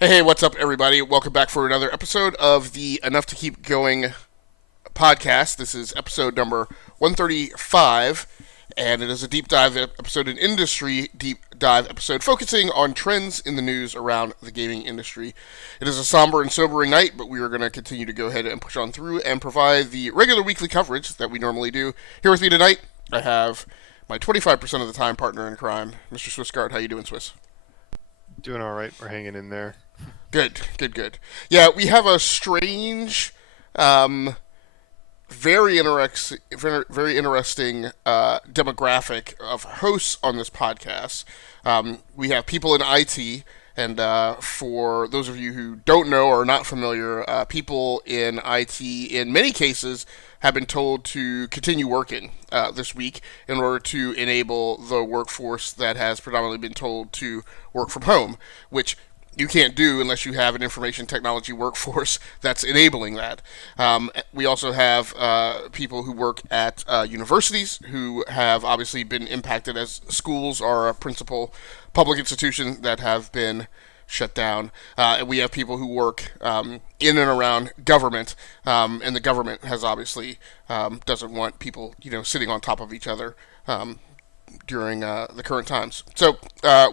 Hey, what's up, everybody? Welcome back for another episode of the Enough to Keep Going podcast. This is episode number 135, and it is a deep dive episode, an industry deep dive episode focusing on trends in the news around the gaming industry. It is a somber and sobering night, but we are going to continue to go ahead and push on through and provide the regular weekly coverage that we normally do. Here with me tonight, I have my 25% of the time partner in crime, Mr. SwissGuard. How you doing, Swiss? Doing all right. We're hanging in there. Good, good, good. Yeah, we have a strange, um, very interesting demographic of hosts on this podcast. We have people in IT, and for those of you who don't know or are not familiar, people in IT, in many cases, have been told to continue working this week in order to enable the workforce that has predominantly been told to work from home, which you can't do unless you have an information technology workforce that's enabling that. We also have people who work at universities who have obviously been impacted, as schools are a principal public institution that have been shut down. And we have people who work in and around government, and the government has obviously doesn't want people, sitting on top of each other. During the current times. So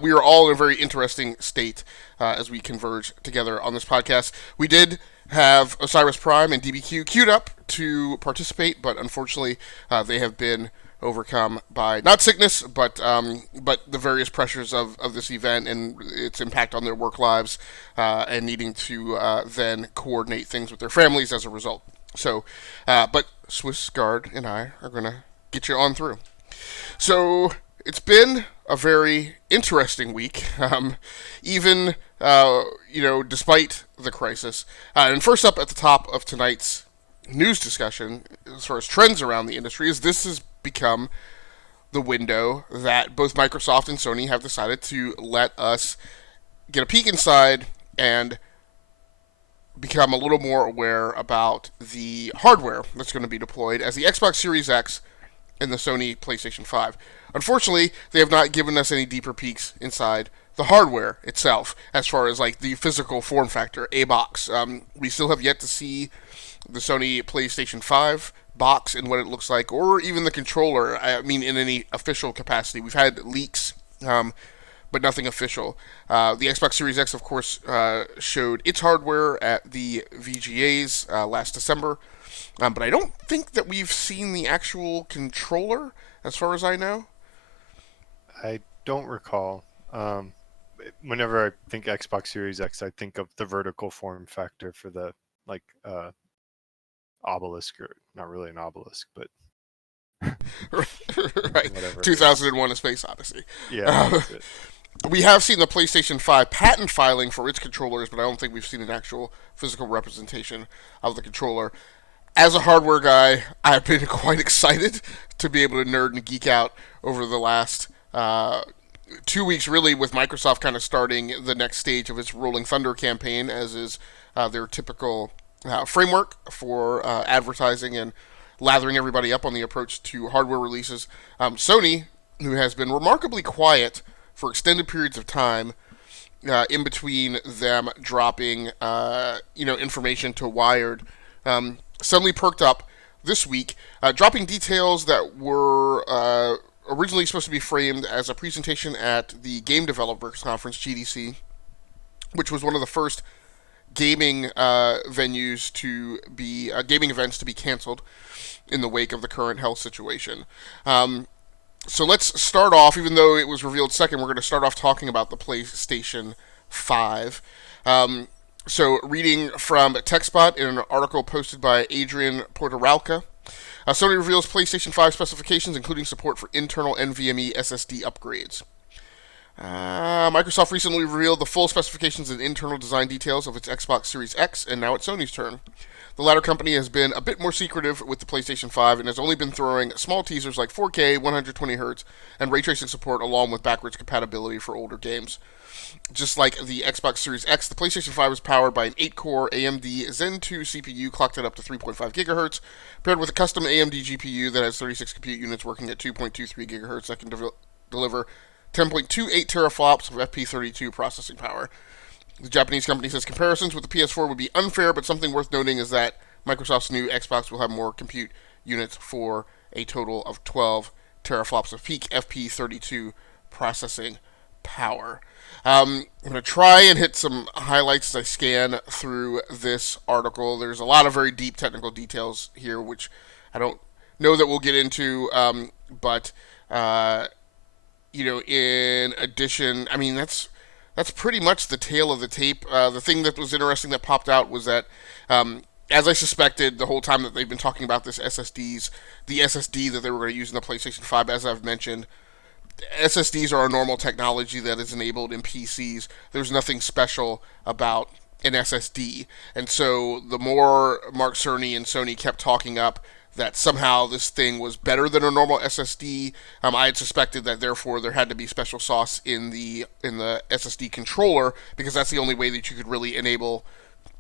we are all in a very interesting state as we converge together on this podcast. We did have Osiris Prime and DBQ queued up to participate, but unfortunately they have been overcome by not sickness, but the various pressures of this event and its impact on their work lives, and needing to then coordinate things with their families as a result. So, but Swiss Guard and I are going to get you on through. So it's been a very interesting week, even despite the crisis. And first up at the top of tonight's news discussion, as far as trends around the industry, is this has become the window that both Microsoft and Sony have decided to let us get a peek inside and become a little more aware about the hardware that's going to be deployed as the Xbox Series X and the Sony PlayStation 5. Unfortunately, they have not given us any deeper peeks inside the hardware itself, as far as like the physical form factor, a box. We still have yet to see the Sony PlayStation 5 box and what it looks like, or even the controller. I mean, in any official capacity. We've had leaks, but nothing official. The Xbox Series X, of course, showed its hardware at the VGAs last December. But I don't think that we've seen the actual controller, as far as I know. I don't recall. Whenever I think Xbox Series X, I think of the vertical form factor for the like obelisk, or not really an obelisk, but Right, whatever it is. 2001: A Space Odyssey. Yeah, Uh, that's it. we have seen the PlayStation 5 patent filing for its controllers, but I don't think we've seen an actual physical representation of the controller. As a hardware guy, I've been quite excited to be able to nerd and geek out over the last 2 weeks, really, with Microsoft kind of starting the next stage of its Rolling Thunder campaign, as is their typical framework for advertising and lathering everybody up on the approach to hardware releases. Sony, who has been remarkably quiet for extended periods of time, in between them dropping, information to Wired, suddenly perked up this week, dropping details that were originally supposed to be framed as a presentation at the Game Developers Conference, GDC, which was one of the first gaming venues to be gaming events to be canceled in the wake of the current health situation. So let's start off, even though it was revealed second, we're going to start off talking about the PlayStation 5. So, reading from TechSpot in an article posted by Adrian Portoralca, Sony reveals PlayStation 5 specifications, including support for internal NVMe SSD upgrades. Microsoft recently revealed the full specifications and internal design details of its Xbox Series X, and now it's Sony's turn. The latter company has been a bit more secretive with the PlayStation 5 and has only been throwing small teasers like 4K, 120Hz, and ray tracing support along with backwards compatibility for older games. Just like the Xbox Series X, the PlayStation 5 is powered by an 8-core AMD Zen 2 CPU clocked at up to 3.5 GHz, paired with a custom AMD GPU that has 36 compute units working at 2.23 GHz that can deliver 10.28 teraflops of FP32 processing power. The Japanese company says comparisons with the PS4 would be unfair, but something worth noting is that Microsoft's new Xbox will have more compute units for a total of 12 teraflops of peak FP32 processing power. I'm going to try and hit some highlights as I scan through this article. There's a lot of very deep technical details here, which I don't know that we'll get into, but uh, in addition, I mean that's pretty much the tail of the tape. The thing that was interesting that popped out was that, as I suspected the whole time that they've been talking about the SSD that they were going to use in the PlayStation 5, as I've mentioned, SSDs are a normal technology that is enabled in PCs. There's nothing special about an SSD. And so the more Mark Cerny and Sony kept talking up that somehow this thing was better than a normal SSD, I had suspected that therefore there had to be special sauce in the SSD controller, because that's the only way that you could really enable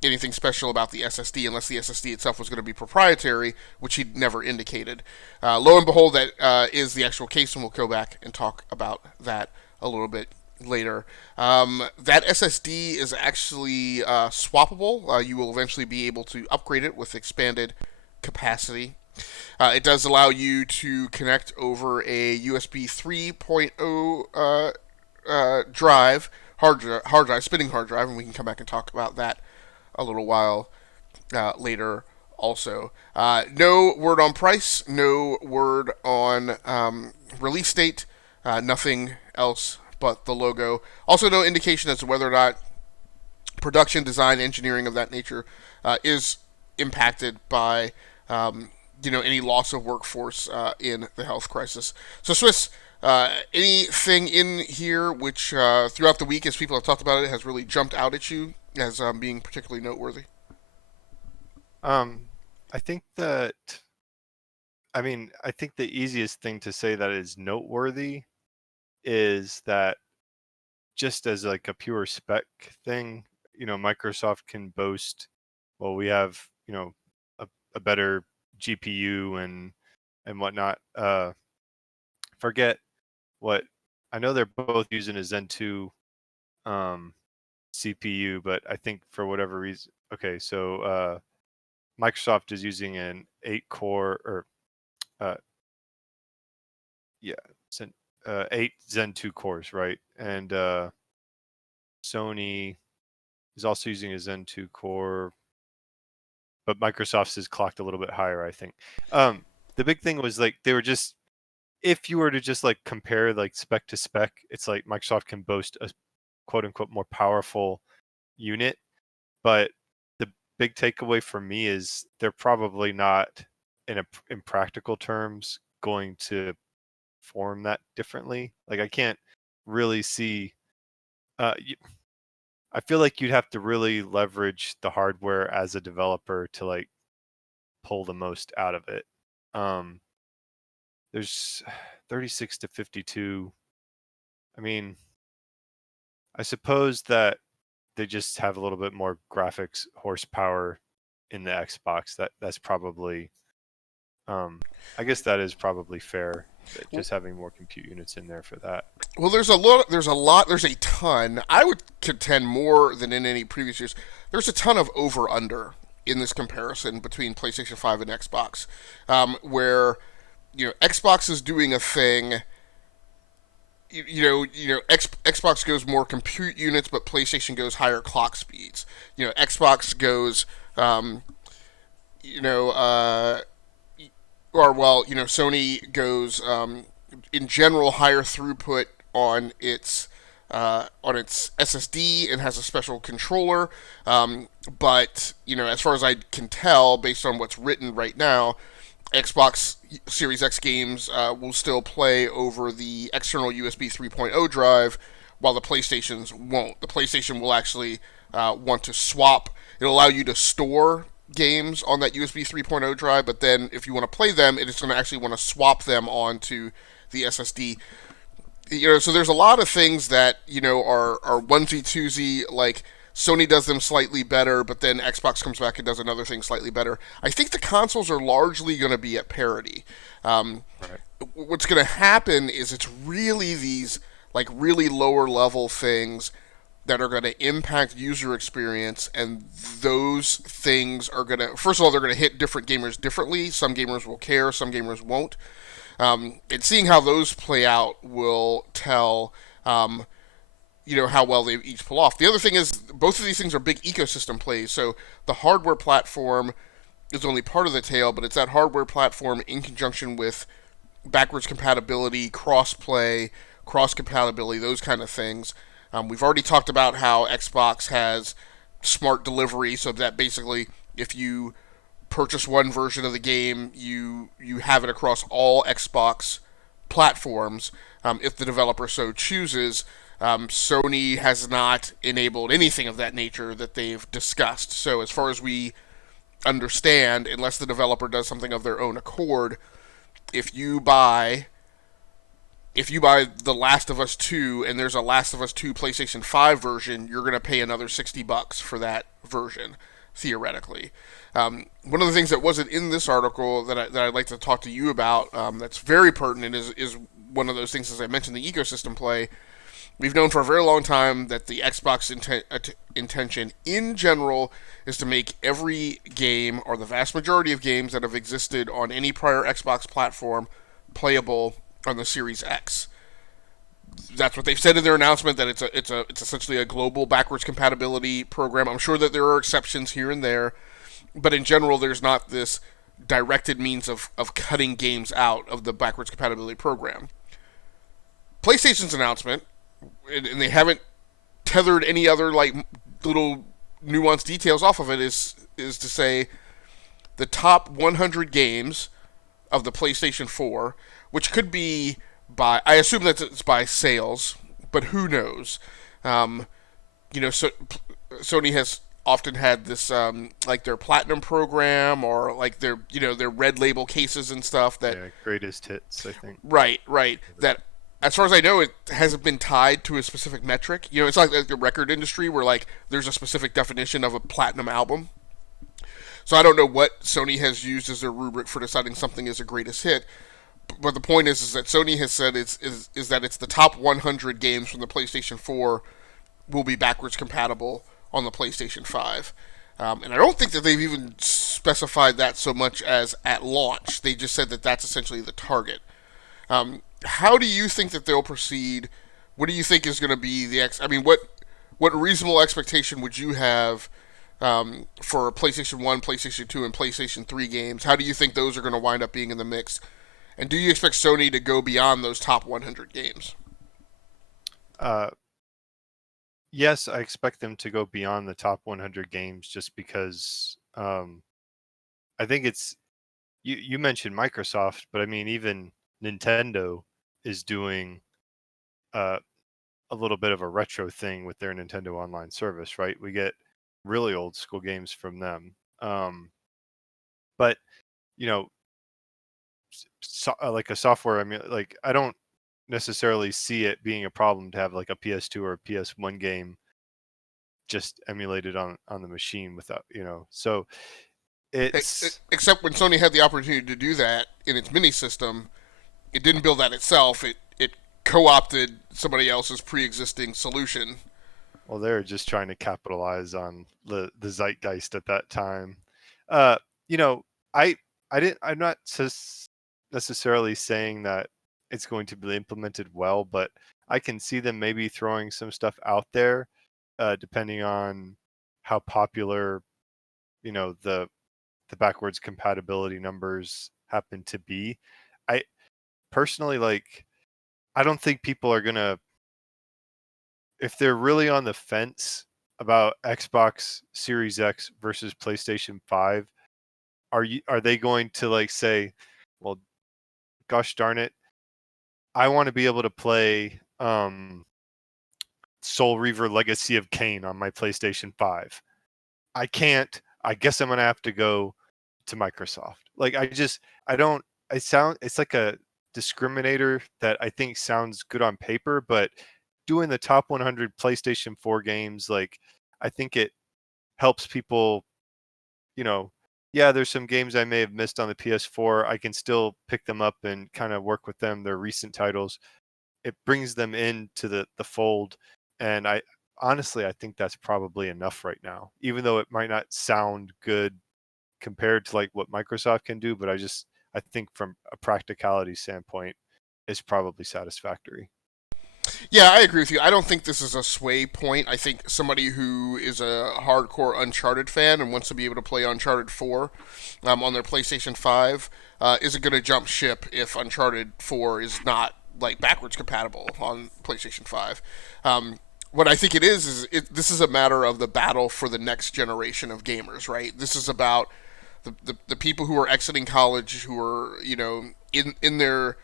anything special about the SSD unless the SSD itself was going to be proprietary, which he'd never indicated. Lo and behold, that is the actual case, and we'll go back and talk about that a little bit later. That SSD is actually swappable. You will eventually be able to upgrade it with expanded capacity. It does allow you to connect over a USB 3.0 drive, hard drive, spinning hard drive, and we can come back and talk about that a little while later also. No word on price, no word on release date, nothing else but the logo. Also, no indication as to whether or not production, design, engineering of that nature is impacted by any loss of workforce in the health crisis. So, Swiss, anything in here which throughout the week, as people have talked about it, has really jumped out at you as being particularly noteworthy? Um, I think that I think the easiest thing to say that is noteworthy is that just as like a pure spec thing, Microsoft can boast, well, we have, a better GPU and whatnot. Forget what I know they're both using a Zen 2 CPU, but I think for whatever reason, okay, so Microsoft is using an 8-core or uh, yeah, Zen, 8 Zen 2 cores, right? And Sony is also using a Zen 2 core, but Microsoft's is clocked a little bit higher, I think. The big thing was like they were just, if you were to just like compare like spec to spec, it's like Microsoft can boast a quote unquote more powerful unit, but the big takeaway for me is they're probably not in practical terms going to form that differently. Like I can't really see. I feel like you'd have to really leverage the hardware as a developer to like pull the most out of it. There's 36 to 52. I mean, I suppose that they just have a little bit more graphics horsepower in the Xbox. That's probably, I guess that is probably fair. Just having more compute units in there for that. Well, there's a ton. I would contend more than in any previous years. There's a ton of over under in this comparison between PlayStation 5 and Xbox, where Xbox is doing a thing. Xbox goes more compute units, but PlayStation goes higher clock speeds. Xbox goes, you know, uh, Sony goes in general higher throughput on its SSD and has a special controller. But as far as I can tell, based on what's written right now, Xbox Series X games will still play over the external USB 3.0 drive, while the PlayStations won't. The PlayStation will actually want to swap. It'll allow you to store games on that USB 3.0 drive, but then if you want to play them, it's going to actually want to swap them onto the SSD. So there's a lot of things that are onesie twosie. Like Sony does them slightly better, but then Xbox comes back and does another thing slightly better. I think the consoles are largely going to be at parity. Um, Right. what's going to happen is it's really these like really lower level things that are going to impact user experience, and those things are going to, first of all, they're going to hit different gamers differently. Some gamers will care, some gamers won't. And seeing how those play out will tell, how well they each pull off. The other thing is, both of these things are big ecosystem plays. So the hardware platform is only part of the tale, but it's that hardware platform in conjunction with backwards compatibility, cross-play, cross-compatibility, those kind of things. We've already talked about how Xbox has smart delivery, so that basically, if you purchase one version of the game, you have it across all Xbox platforms, if the developer so chooses. Sony has not enabled anything of that nature that they've discussed. So as far as we understand, unless the developer does something of their own accord, if you buy The Last of Us 2 and there's a Last of Us 2 PlayStation 5 version, you're going to pay another $60 for that version, theoretically. One of the things that wasn't in this article that I'd like to talk to you about, that's very pertinent, is one of those things, as I mentioned, the ecosystem play. We've known for a very long time that the Xbox intention in general is to make every game, or the vast majority of games that have existed on any prior Xbox platform, playable on the Series X. That's what they've said in their announcement, that it's essentially a global backwards compatibility program. I'm sure that there are exceptions here and there, but in general, there's not this directed means of cutting games out of the backwards compatibility program. PlayStation's announcement, and they haven't tethered any other like little nuanced details off of it, is to say the top 100 games of the PlayStation 4, which could be by, I assume that it's by sales, but who knows? So Sony has often had this, like their platinum program, or like their red label cases and stuff that, greatest hits, I think. Right. That, as far as I know, it hasn't been tied to a specific metric. It's like the record industry, where like there's a specific definition of a platinum album. So I don't know what Sony has used as their rubric for deciding something is a greatest hit. But the point is that Sony has said is that it's the top 100 games from the PlayStation 4 will be backwards compatible on the PlayStation 5. And I don't think that they've even specified that so much as at launch. They just said that that's essentially the target. How do you think that they'll proceed? What do you think is going to be what reasonable expectation would you have, for PlayStation 1, PlayStation 2, and PlayStation 3 games? How do you think those are going to wind up being in the mix? And do you expect Sony to go beyond those top 100 games? Yes, I expect them to go beyond the top 100 games, just because I think it's, you mentioned Microsoft, but I mean, even Nintendo is doing a little bit of a retro thing with their Nintendo Online service, right? We get really old school games from them. But like a software, like I don't necessarily see it being a problem to have like a PS2 or a PS1 game just emulated on the machine without, so it's, Except when Sony had the opportunity to do that in its mini system, it didn't build that itself. It co-opted somebody else's pre-existing solution. Well, they're just trying to capitalize on the zeitgeist at that time. I'm not necessarily saying that it's going to be implemented well, but I can see them maybe throwing some stuff out there, depending on how popular, the backwards compatibility numbers happen to be. I personally, I don't think people are gonna, if they're really on the fence about Xbox Series X versus PlayStation 5, are they going to say, well, gosh darn it, I want to be able to play Soul Reaver Legacy of Kain on my PlayStation 5. I can't. I guess I'm going to have to go to Microsoft. It's like a discriminator that I think sounds good on paper, but doing the top 100 PlayStation 4 games, I think it helps people, there's some games I may have missed on the PS4. I can still pick them up and kind of work with them. They're recent titles. It brings them into the fold. And honestly, I think that's probably enough right now, even though it might not sound good compared to like what Microsoft can do, but I think from a practicality standpoint, it's probably satisfactory. Yeah, I agree with you. I don't think this is a sway point. I think somebody who is a hardcore Uncharted fan and wants to be able to play Uncharted 4 on their PlayStation 5 isn't going to jump ship if Uncharted 4 is not like backwards compatible on PlayStation 5. What I think it is this is a matter of the battle for the next generation of gamers, right? This is about the people who are exiting college, who are, in their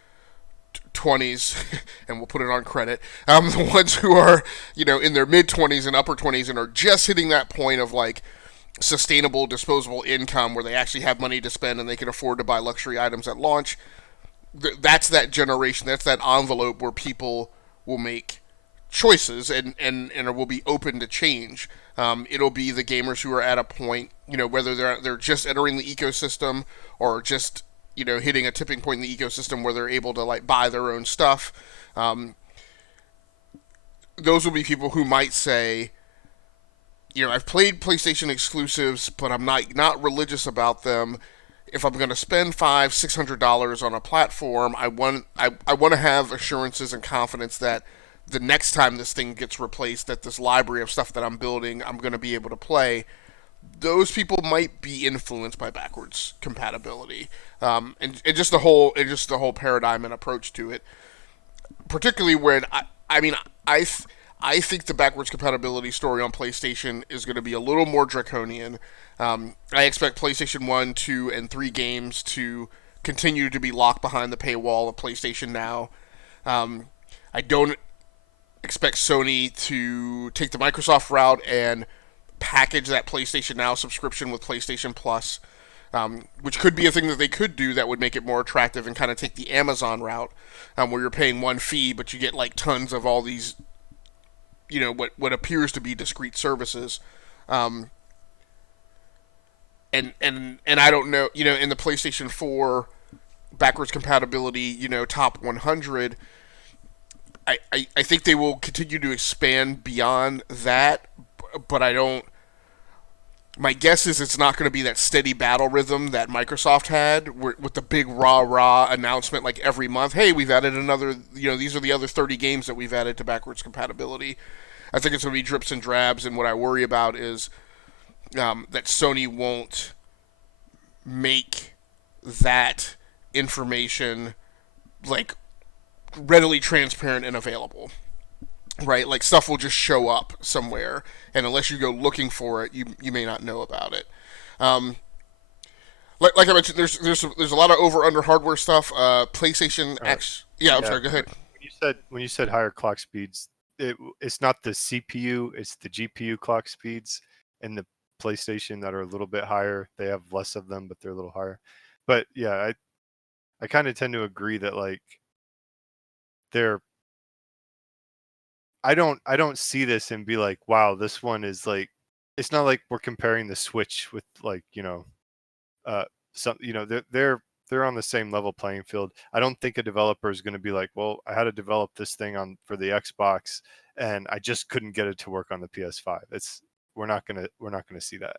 20s, and we'll put it on credit. The ones who are, in their mid 20s and upper 20s and are just hitting that point of like sustainable disposable income where they actually have money to spend and they can afford to buy luxury items at launch. That's that generation. That's that envelope where people will make choices and will be open to change. It'll be the gamers who are at a point, whether they're just entering the ecosystem or just hitting a tipping point in the ecosystem where they're able to like buy their own stuff. Those will be people who might say, I've played PlayStation exclusives, but I'm not religious about them. If I'm going to spend $500-$600 on a platform, I want to have assurances and confidence that the next time this thing gets replaced, that this library of stuff that I'm building, I'm going to be able to play. Those people might be influenced by backwards compatibility, and just the whole paradigm and approach to it. Particularly when I think the backwards compatibility story on PlayStation is going to be a little more draconian. I expect PlayStation 1, 2, and 3 games to continue to be locked behind the paywall of PlayStation Now. I don't expect Sony to take the Microsoft route and package that PlayStation Now subscription with PlayStation Plus, which could be a thing that they could do that would make it more attractive and kind of take the Amazon route, where you're paying one fee but you get like tons of all these, what appears to be discrete services. And I don't know, in the PlayStation 4 backwards compatibility, top 100, I think they will continue to expand beyond that, but I don't. My guess is it's not going to be that steady battle rhythm that Microsoft had with the big rah announcement like every month. Hey, we've added another. These are the other 30 games that we've added to backwards compatibility. I think it's going to be drips and drabs, and what I worry about is that Sony won't make that information like readily transparent and available, right? Like stuff will just show up somewhere, and unless you go looking for it, you may not know about it. Um, like I mentioned, there's a lot of over under hardware stuff. PlayStation X. Yeah, I'm Yeah. sorry. Go ahead. When you said higher clock speeds, it's not the CPU, it's the GPU clock speeds, and the PlayStation that are a little bit higher. They have less of them, but they're a little higher. But yeah, I kind of tend to agree that like they're I don't see this and be like, wow, this one is like, it's not like we're comparing the Switch with like, uh some, they're on the same level playing field. I don't think a developer is going to be like, well, I had to develop this thing on for the Xbox and I just couldn't get it to work on the PS5. We're not going to see that.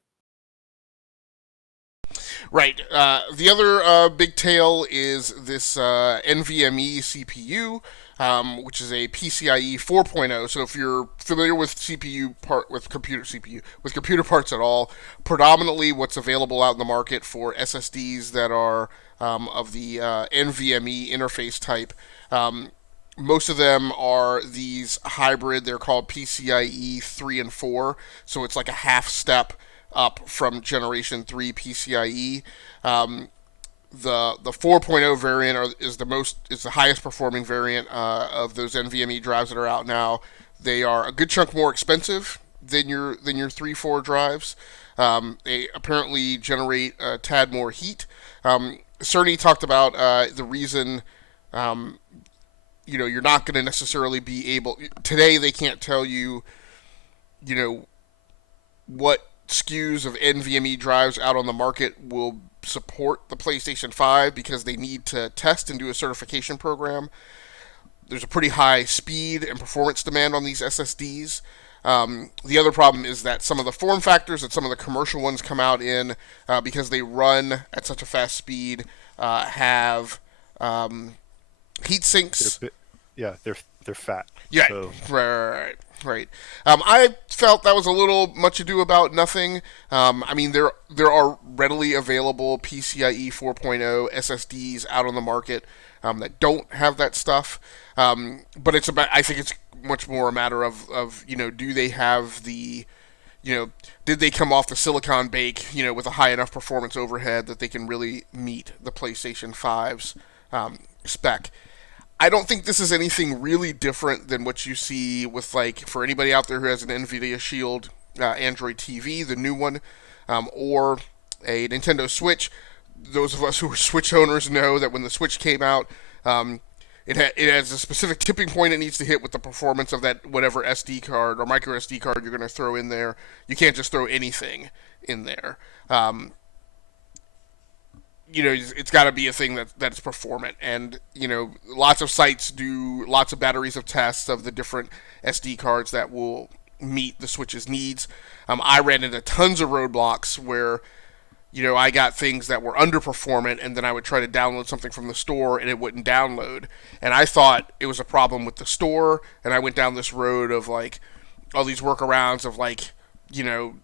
Right. The other big tale is this NVMe CPU, which is a PCIe 4.0. So if you're familiar with computer parts at all, predominantly what's available out in the market for SSDs that are of the NVMe interface type. Most of them are these hybrid. They're called PCIe 3 and 4. So it's like a half step up from Generation 3 PCIe. The 4.0 variant is the highest performing variant of those NVMe drives that are out now. They are a good chunk more expensive than your 3.4 drives. They apparently generate a tad more heat. Cerny talked about the reason. You're not going to necessarily be able today. They can't tell you, what SKUs of NVMe drives out on the market will support the PlayStation 5 because they need to test and do a certification program. There's a pretty high speed and performance demand on these SSDs. The other problem is that some of the form factors that some of the commercial ones come out in, because they run at such a fast speed, have heat They're sinks. bit, yeah, they're fat. Yeah, So right. I felt that was a little much ado about nothing. I mean, there are readily available PCIe 4.0 SSDs out on the market that don't have that stuff. But it's about. I think it's much more a matter of do they have the did they come off the silicon bake with a high enough performance overhead that they can really meet the PlayStation 5's spec. I don't think this is anything really different than what you see with, like, for anybody out there who has an NVIDIA Shield Android TV, the new one, or a Nintendo Switch. Those of us who are Switch owners know that when the Switch came out, it has a specific tipping point it needs to hit with the performance of that whatever SD card or micro SD card you're going to throw in there. You can't just throw anything in there. It's got to be a thing that's performant. And, lots of sites do lots of batteries of tests of the different SD cards that will meet the Switch's needs. I ran into tons of roadblocks where, I got things that were underperformant, and then I would try to download something from the store and it wouldn't download. And I thought it was a problem with the store, and I went down this road of, like, all these workarounds of, like, you know,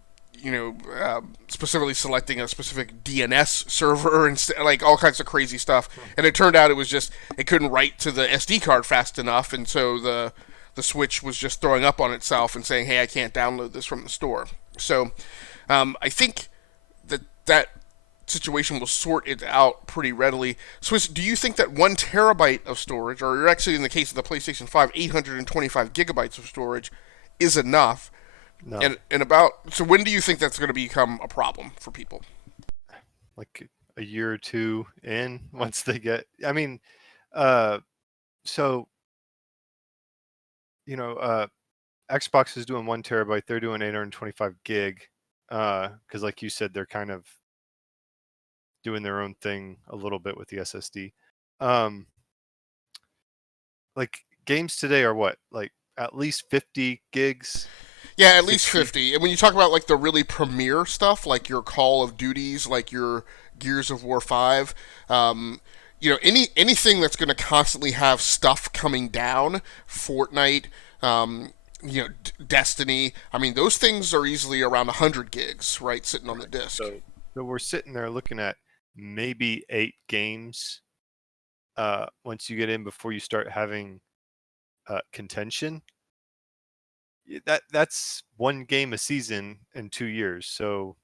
specifically selecting a specific DNS server and like all kinds of crazy stuff. And it turned out it was just it couldn't write to the SD card fast enough, and so the Switch was just throwing up on itself and saying, "Hey, I can't download this from the store." So I think that situation will sort it out pretty readily. Swiss, do you think that 1 terabyte of storage, or actually in the case of the PlayStation 5, 825 gigabytes of storage, is enough? no, So when do you think that's going to become a problem for people? like a year or two in, once they get. I mean, uh, so you know, uh, Xbox is doing 1 terabyte. They're doing 825 gig. Because like you said, they're kind of doing their own thing a little bit with the SSD. Um, like games today are what, like at least 50 gigs, Yeah, at least 60. 50. And when you talk about, like, the really premier stuff, like your Call of Duties, like your Gears of War 5, anything that's going to constantly have stuff coming down, Fortnite, Destiny. I mean, those things are easily around 100 gigs, right, sitting on the disk. So we're sitting there looking at maybe 8 games. Once you get in, before you start having contention. That's 1 game a season in 2 years. So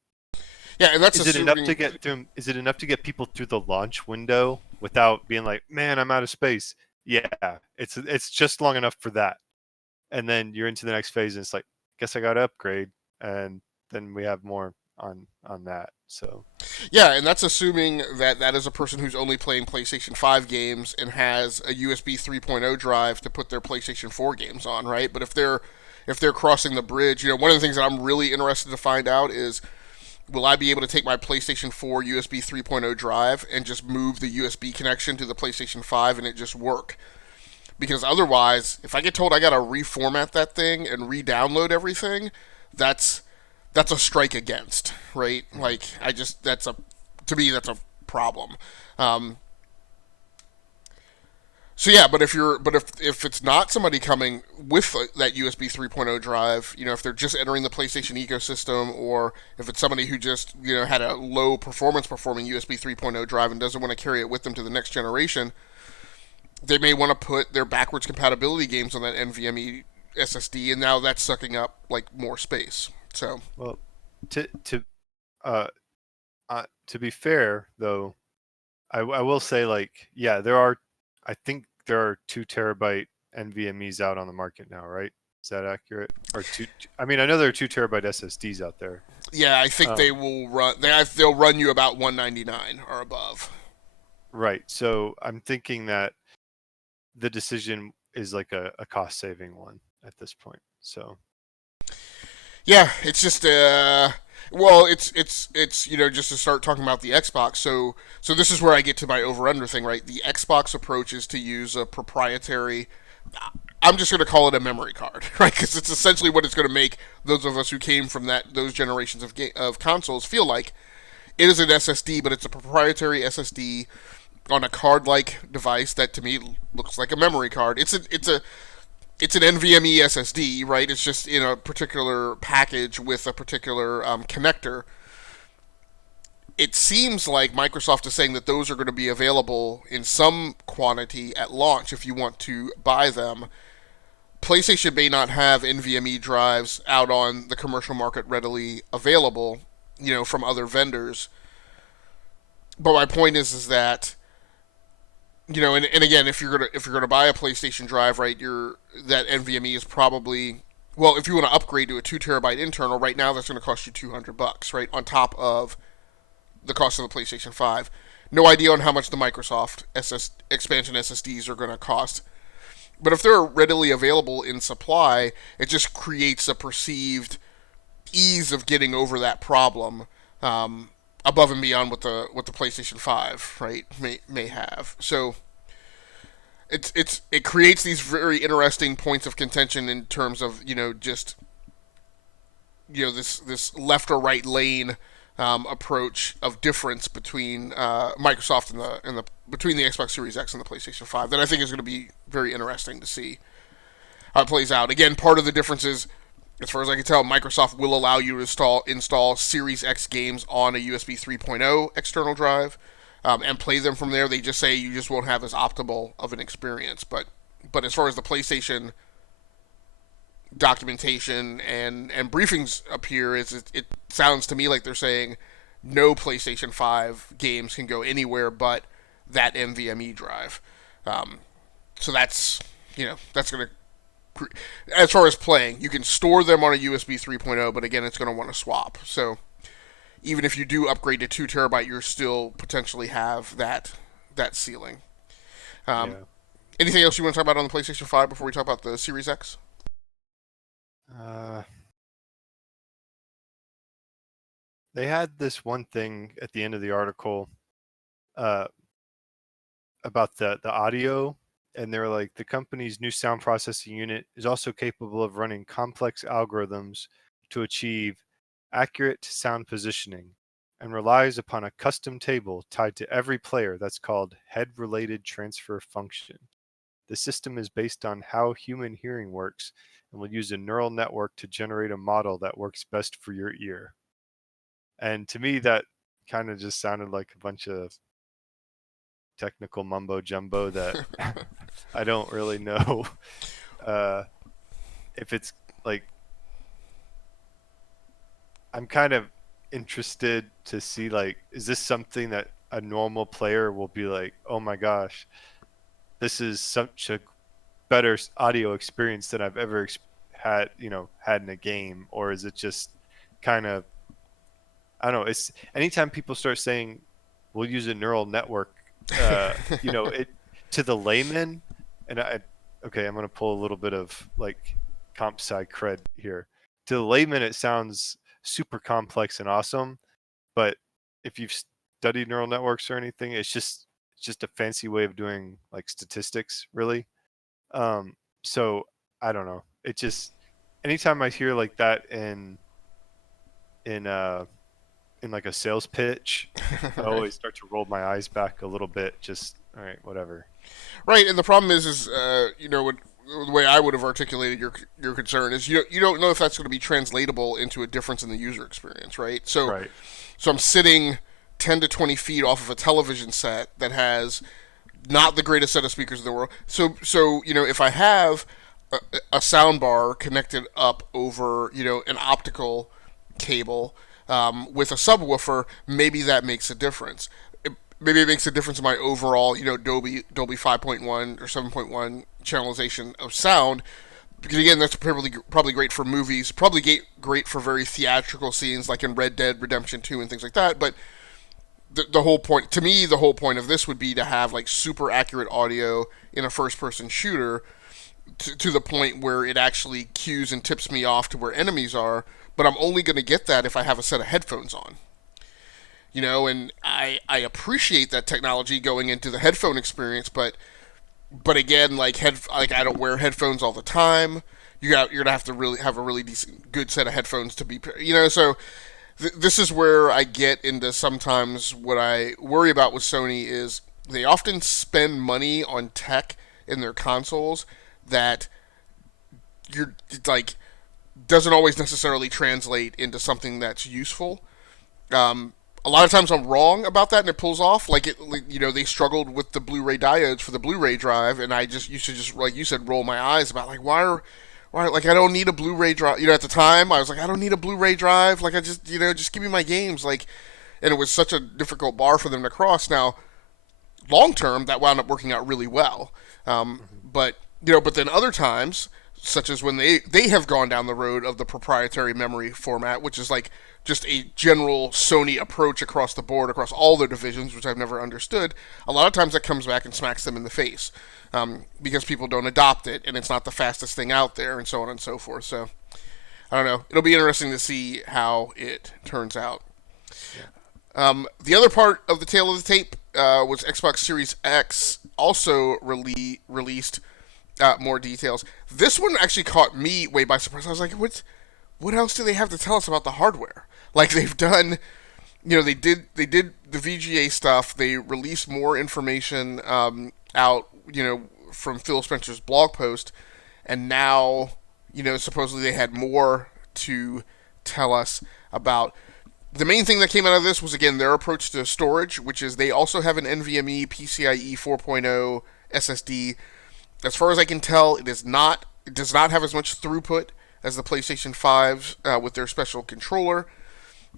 Yeah, and that's is it enough to assuming. get through? Is it enough to get people through the launch window without being like, "Man, I'm out of space"? Yeah, it's just long enough for that, and then you're into the next phase, and it's like, guess I got to upgrade, and then we have more on that. So Yeah, and that's assuming that that is a person who's only playing PlayStation 5 games and has a USB 3.0 drive to put their PlayStation 4 games on, right? But if they're crossing the bridge, one of the things that I'm really interested to find out is, will I be able to take my PlayStation 4 USB 3.0 drive and just move the USB connection to the PlayStation 5 and it just work? Because otherwise, if I get told I got to reformat that thing and re-download everything, that's that's a strike against, right? Like, I just that's a to me that's a problem. Um, so yeah, but if it's not somebody coming with that USB 3.0 drive, if they're just entering the PlayStation ecosystem, or if it's somebody who just had a low performance performing USB 3.0 drive and doesn't want to carry it with them to the next generation, they may want to put their backwards compatibility games on that NVMe SSD, and now that's sucking up like more space. So well, to to uh, to be fair though, I will say, like, yeah, there are. I think there are 2 terabyte NVMe's out on the market now, right? Is that accurate? Or two? I mean, I know there are 2 terabyte SSDs out there. yeah, I think they Um, will run. They'll run you about 199 or above. right. So I'm thinking that the decision is like a cost saving one at this point. So Yeah, it's just well, it's just to start talking about the Xbox. So this is where I get to my over under thing, right? The Xbox approach is to use a proprietary. I'm just going to call it a memory card, right? Because it's essentially what it's going to make those of us who came from those generations of consoles feel like. It is an SSD, but it's a proprietary SSD on a card-like device that to me looks like a memory card. It's an NVMe SSD, right? It's just in a particular package with a particular connector. It seems like Microsoft is saying that those are going to be available in some quantity at launch if you want to buy them. PlayStation may not have NVMe drives out on the commercial market readily available, from other vendors. But my point is that and again, if you're gonna buy a PlayStation drive, right, that NVMe is probably, well, if you want to upgrade to a 2 terabyte internal, right now that's going to cost you $200, right, on top of the cost of the PlayStation 5. No idea on how much the Microsoft expansion SSDs are going to cost. But if they're readily available in supply, it just creates a perceived ease of getting over that problem, above and beyond what the PlayStation 5, right, may have. So it creates these very interesting points of contention in terms of just this left or right lane approach of difference between Microsoft and the between the Xbox Series X and the PlayStation 5 that I think is going to be very interesting to see how it plays out. Again, part of the difference is, as far as I can tell, Microsoft will allow you to install Series X games on a USB 3.0 external drive and play them from there. They just say you just won't have as optimal of an experience. But as far as the PlayStation documentation and briefings appear, it sounds to me like they're saying no PlayStation 5 games can go anywhere but that NVMe drive. So that's going to, as far as playing, you can store them on a USB 3.0, but again, it's going to want to swap. So even if you do upgrade to 2 terabyte, you're still potentially have that ceiling. Yeah. Anything else you want to talk about on the PlayStation 5 before we talk about the Series X? They had this one thing at the end of the article uh, about the audio, and they're like, the company's new sound processing unit is also capable of running complex algorithms to achieve accurate sound positioning and relies upon a custom table tied to every player that's called head-related transfer function. The system is based on how human hearing works and will use a neural network to generate a model that works best for your ear. And to me, that kind of just sounded like a bunch of technical mumbo jumbo that I don't really know if it's like. I'm kind of interested to see, like, is this something that a normal player will be like, oh my gosh, this is such a better audio experience than I've ever had in a game? Or is it just kind of, I don't know, it's anytime people start saying we'll use a neural network, it to the layman, and I'm going to pull a little bit of like comp sci cred here. To the layman, it sounds super complex and awesome, but if you've studied neural networks or anything, it's just a fancy way of doing like statistics, really. So I don't know. It just, anytime I hear like that in like a sales pitch, I always start to roll my eyes back a little bit. Just, all right, whatever. Right, and the problem is the way I would have articulated your concern is you don't know if that's going to be translatable into a difference in the user experience, right? So, Right. So I'm sitting 10 to 20 feet off of a television set that has not the greatest set of speakers in the world. So if I have a sound bar connected up over an optical cable with a subwoofer, maybe that makes a difference. Maybe it makes a difference in my overall, Dolby 5.1 or 7.1 channelization of sound. Because again, that's probably great for movies, probably great for very theatrical scenes like in Red Dead Redemption 2 and things like that. But the whole point, to me, the whole point of this would be to have like super accurate audio in a first-person shooter to the point where it actually cues and tips me off to where enemies are. But I'm only going to get that if I have a set of headphones on. And I appreciate that technology going into the headphone experience, but but again, like I don't wear headphones all the time. You're gonna have to really have a really decent, good set of headphones to be, So this is where I get into sometimes what I worry about with Sony is they often spend money on tech in their consoles that you're like doesn't always necessarily translate into something that's useful. A lot of times I'm wrong about that, and it pulls off. They struggled with the Blu-ray diodes for the Blu-ray drive, and I just used to just, like you said, roll my eyes about like why, like I don't need a Blu-ray drive. At the time I was like, I don't need a Blu-ray drive. Like I just, just give me my games. Like, and it was such a difficult bar for them to cross. Now, long term, that wound up working out really well. Mhm. But then other times, such as when they have gone down the road of the proprietary memory format, which is like just a general Sony approach across the board, across all their divisions, which I've never understood. A lot of times that comes back and smacks them in the face because people don't adopt it, and it's not the fastest thing out there, and so on and so forth. So I don't know. It'll be interesting to see how it turns out. Yeah. The other part of the tail of the tape was Xbox Series X also released more details. This one actually caught me way by surprise. I was like, what else do they have to tell us about the hardware? Like they've done, they did the VGA stuff. They released more information out, from Phil Spencer's blog post, and now, supposedly they had more to tell us about. The main thing that came out of this was again their approach to storage, which is they also have an NVMe PCIe 4.0 SSD. As far as I can tell, it does not have as much throughput as the PlayStation 5 with their special controller.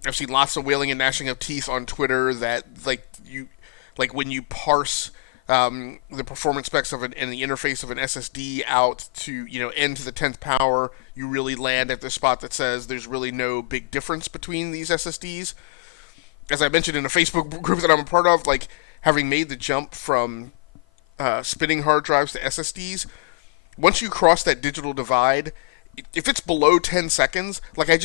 I've seen lots of wailing and gnashing of teeth on Twitter that like when you parse the performance specs of and the interface of an SSD out to n to the 10th power, you really land at this spot that says there's really no big difference between these SSDs. As I mentioned in a Facebook group that I'm a part of, like having made the jump from spinning hard drives to SSDs, once you cross that digital divide, if it's below 10 seconds, I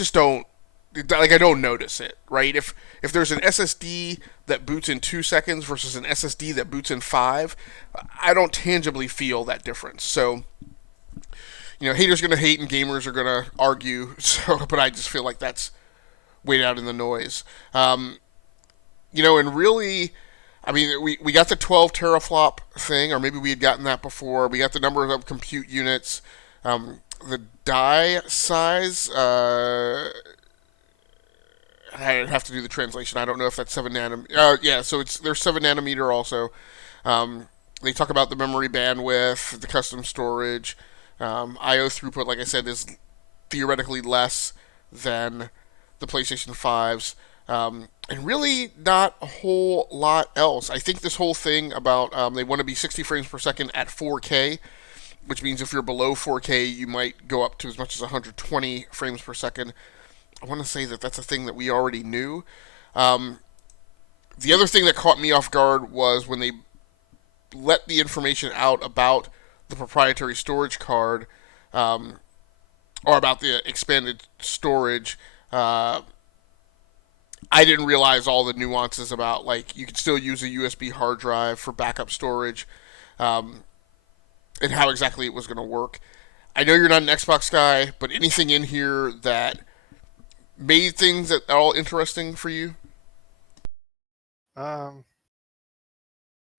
don't notice it, right? If there's an SSD that boots in 2 seconds versus an SSD that boots in five, I don't tangibly feel that difference. So, haters are gonna hate and gamers are gonna argue. So, but I just feel like that's way out in the noise. And really, I mean, we got the 12 teraflop thing, or maybe we had gotten that before. We got the number of compute units. The die size, I have to do the translation. I don't know if that's 7 nanometer. Yeah, so there's 7 nanometer also. They talk about the memory bandwidth, the custom storage, I/O throughput. Like I said, is theoretically less than the PlayStation 5's, and really not a whole lot else. I think this whole thing about they want to be 60 frames per second at 4K, which means if you're below 4K, you might go up to as much as 120 frames per second. I want to say that that's a thing that we already knew. Um, the other thing that caught me off guard was when they let the information out about the proprietary storage card, um, or about the expanded storage. I didn't realize all the nuances about, like, you could still use a USB hard drive for backup storage, um, and how exactly it was going to work. I know you're not an Xbox guy, but anything in here that made things at all interesting for you? Um,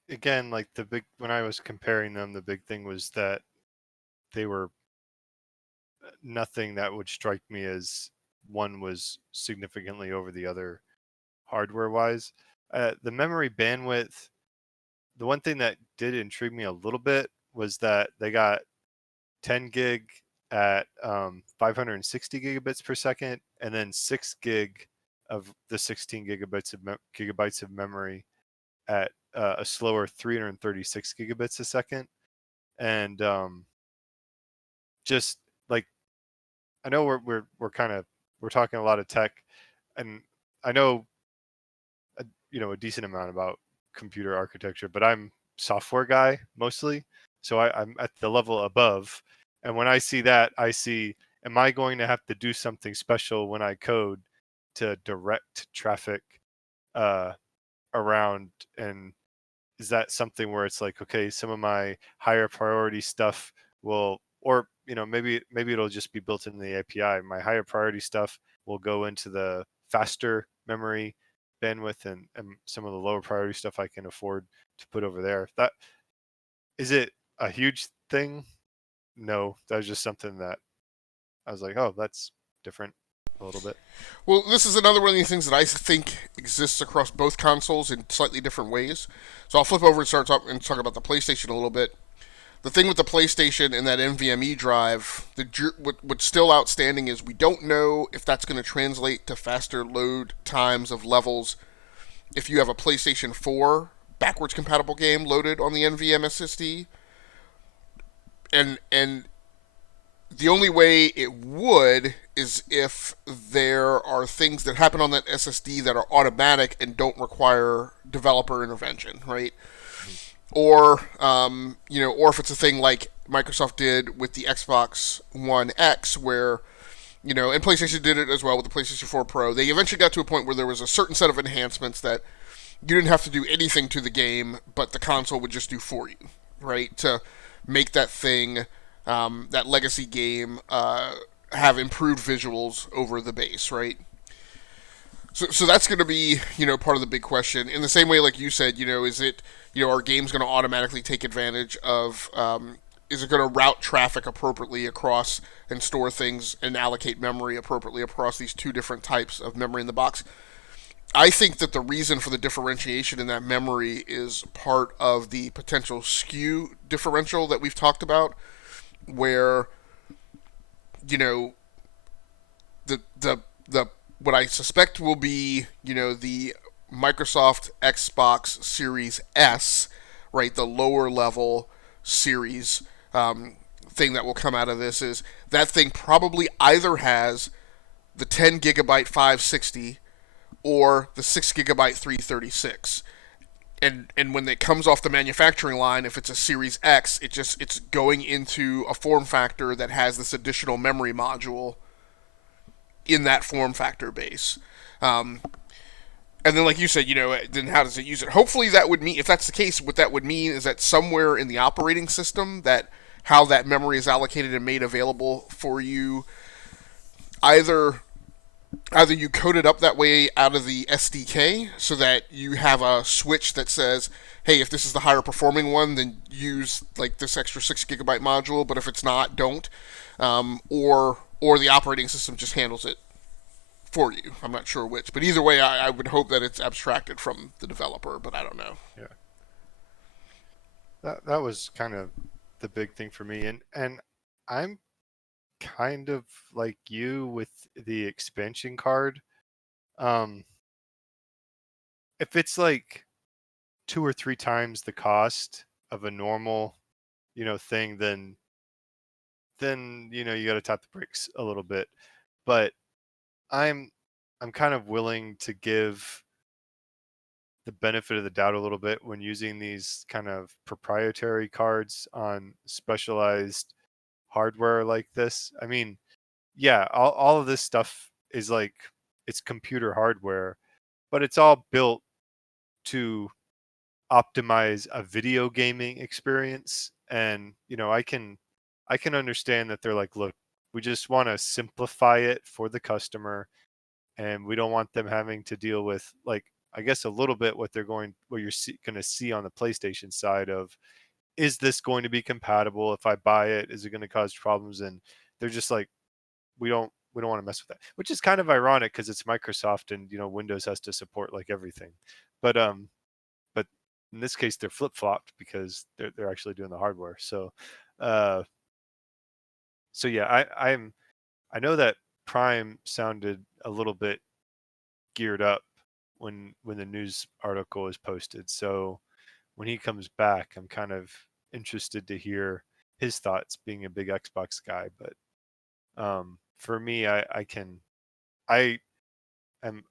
Again, like when I was comparing them, the big thing was that they were nothing that would strike me as one was significantly over the other hardware wise. The memory bandwidth, the one thing that did intrigue me a little bit was that they got 10 gig at 560 gigabits per second, and then 6 gig of the 16 gigabytes of memory at a slower 336 gigabits a second. And just like, I know we're kind of we're talking a lot of tech, and I know a decent amount about computer architecture, but I'm software guy mostly, so I'm at the level above. And when I see that, I see, am I going to have to do something special when I code to direct traffic uh, around and is that something where it's like, okay, some of my higher priority stuff will, or maybe it'll just be built into the API. My higher priority stuff will go into the faster memory bandwidth, and some of the lower priority stuff I can afford to put over there. That is it a huge thing? No, that was just something that I was like, oh, that's different a little bit. Well, this is another one of these things that I think exists across both consoles in slightly different ways. So I'll flip over and talk about the PlayStation a little bit. The thing with the PlayStation and that NVMe drive, what's still outstanding is we don't know if that's going to translate to faster load times of levels if you have a PlayStation 4 backwards compatible game loaded on the NVMe SSD. And the only way it would is if there are things that happen on that SSD that are automatic and don't require developer intervention, right? Mhm. Or or if it's a thing like Microsoft did with the Xbox One X, where and PlayStation did it as well with the PlayStation 4 Pro. They eventually got to a point where there was a certain set of enhancements that you didn't have to do anything to the game, but the console would just do for you, right? To make that thing, that legacy game, have improved visuals over the base, right? So that's going to be part of the big question. In the same way, like you said, is it our game's going to automatically take advantage of? Is it going to route traffic appropriately across and store things and allocate memory appropriately across these two different types of memory in the box? I think that the reason for the differentiation in that memory is part of the potential skew differential that we've talked about, where you know the what I suspect will be the Microsoft Xbox Series S, right, the lower level series thing that will come out of this is that thing probably either has the 10 gigabyte 560 or the 6 gigabyte 336. And when it comes off the manufacturing line, if it's a Series X, it's going into a form factor that has this additional memory module in that form factor base. Um, and then, like you said, then how does it use it? Hopefully, that would mean, if that's the case, what that would mean is that somewhere in the operating system, that how that memory is allocated and made available for you, either you code it up that way out of the SDK so that you have a switch that says, hey, if this is the higher performing one, then use like this extra 6 gigabyte module, but if it's not, don't. Or the operating system just handles it for you. I'm not sure which, but either way, I would hope that it's abstracted from the developer, but I don't know. Yeah, that was kind of the big thing for me, and I'm kind of like you with the expansion card. Um, if it's like 2 or 3 times the cost of a normal, thing, then you got to tap the brakes a little bit. But I'm I'm kind of willing to give the benefit of the doubt a little bit when using these kind of proprietary cards on specialized hardware like this. I mean, yeah, all of this stuff is like, it's computer hardware, but it's all built to optimize a video gaming experience. And I can understand that they're like, look, we just want to simplify it for the customer, and we don't want them having to deal with, like, I guess a little bit what you're going to see on the PlayStation side of, is this going to be compatible? If I buy it, is it going to cause problems? And they're just like, we don't want to mess with that, which is kind of ironic because it's Microsoft, and Windows has to support like everything. But um but in this case they're flip-flopped because they're actually doing the hardware. Uh so yeah, I know that Prime sounded a little bit geared up when the news article was posted. So when he comes back, I'm kind of interested to hear his thoughts, being a big Xbox guy. But for me, I I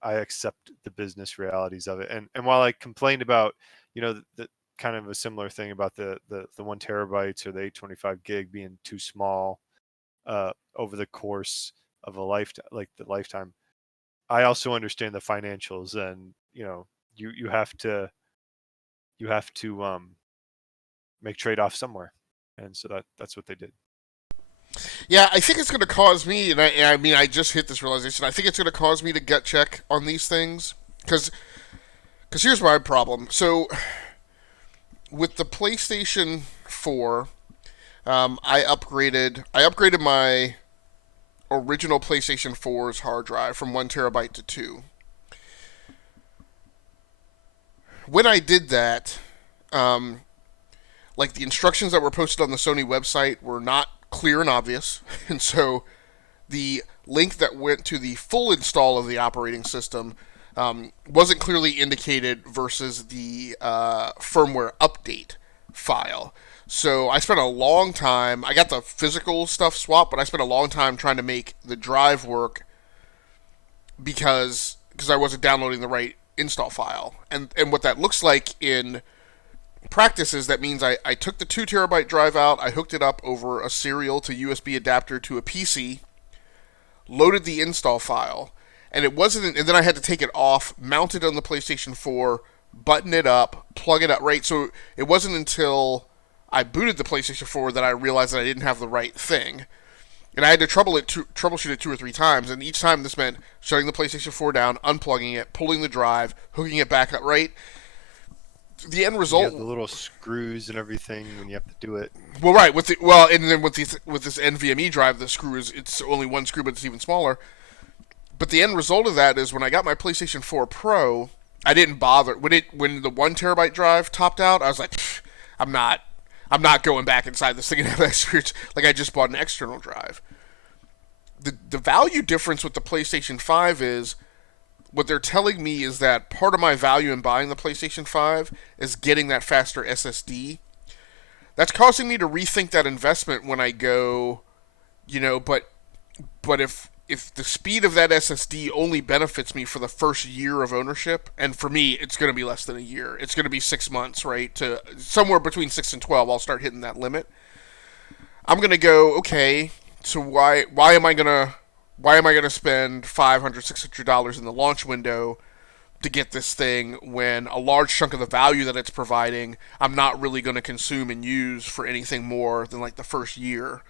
accept the business realities of it. And while I complained about, the kind of a similar thing about the 1 terabytes or the 825 gig being too small over the course of a lifetime, like the lifetime, I also understand the financials. And you have to you have to make trade-offs somewhere, and so that's what they did. Yeah, I think it's going to cause me, I mean, I just hit this realization. I think it's going to cause me to gut check on these things because here's my problem. So with the PlayStation 4, I upgraded my original PlayStation 4's hard drive from 1 terabyte to 2. When I did that, um, like the instructions that were posted on the Sony website were not clear and obvious, and so the link that went to the full install of the operating system wasn't clearly indicated versus the firmware update file. So I spent a long time. I got the physical stuff swapped, but I spent a long time trying to make the drive work because I wasn't downloading the right install file. And what that looks like in practice is that means I took the 2 terabyte drive out, I hooked it up over a serial to USB adapter to a PC, loaded the install file, and it wasn't. And then I had to take it off, mount it on the PlayStation 4, button it up, plug it up. Right, so it wasn't until I booted the PlayStation 4 that I realized that I didn't have the right thing, and I had to troubleshoot it 2 or 3 times. And each time this meant shutting the PlayStation 4 down, unplugging it, pulling the drive, hooking it back up. Right, the end result. You have the little screws and everything when you have to do it. Well, right. And then with this NVMe drive, the screw it's only one screw, but it's even smaller. But the end result of that is when I got my PlayStation 4 Pro, I didn't bother when the 1 terabyte drive topped out. I was like, I'm not going back inside this thing and have that experience. Like I just bought an external drive. The value difference with the PlayStation 5 is what they're telling me is that part of my value in buying the PlayStation 5 is getting that faster SSD. That's causing me to rethink that investment when I go, but if the speed of that SSD only benefits me for the first year of ownership, and for me it's going to be less than a year. It's going to be 6 months, right? To somewhere between 6 and 12 I'll start hitting that limit. I'm going to go, okay, so why am I going to spend $500, $600 in the launch window to get this thing when a large chunk of the value that it's providing I'm not really going to consume and use for anything more than like the first year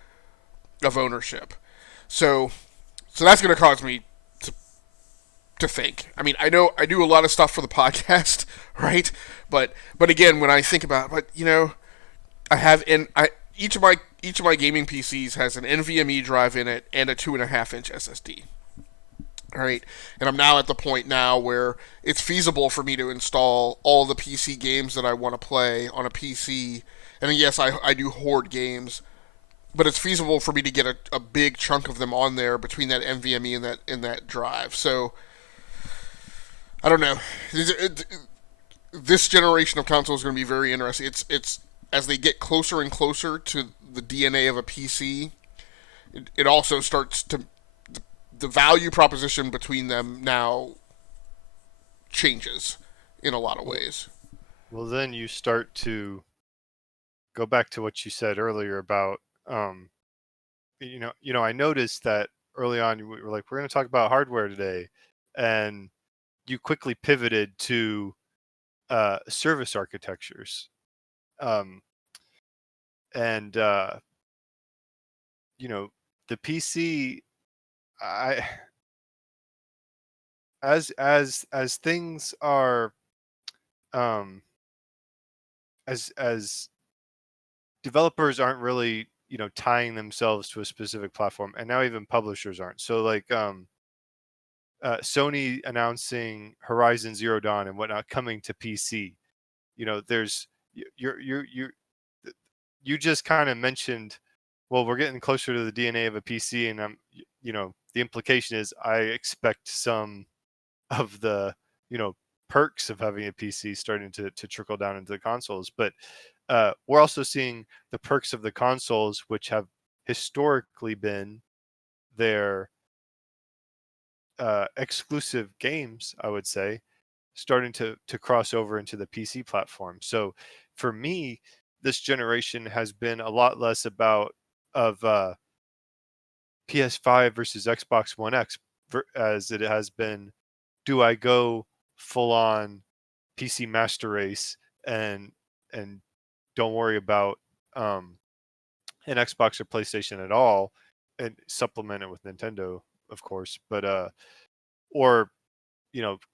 of ownership. So that's going to cause me to think. I mean, I know I do a lot of stuff for the podcast, right? But again, when I think about, I have each of my gaming PCs has an NVMe drive in it and a 2.5-inch SSD. All right, and I'm now at the point now where it's feasible for me to install all the PC games that I want to play on a PC. And yes, I do hoard games, but it's feasible for me to get a big chunk of them on there between that NVMe and that drive. So I don't know. This generation of console is going to be very interesting. It's as they get closer and closer to the DNA of a PC, it also starts to the value proposition between them now changes in a lot of ways. Well, then you start to go back to what you said earlier about, I noticed that early on you were like, we're going to talk about hardware today, and you quickly pivoted to service architectures, and the PC. I as things are, as developers aren't really tying themselves to a specific platform, and now even publishers aren't. So like Sony announcing Horizon Zero Dawn and whatnot coming to PC. There's you just kind of mentioned, well, we're getting closer to the DNA of a PC, and the implication is I expect some of the perks of having a PC starting to trickle down into the consoles. But we're also seeing the perks of the consoles, which have historically been their exclusive games, I would say, starting to cross over into the PC platform. So for me, this generation has been a lot less about of PS5 versus Xbox One X as it has been, do I go full on PC Master Race and and don't worry about an Xbox or PlayStation at all, and supplement it with Nintendo, of course. But or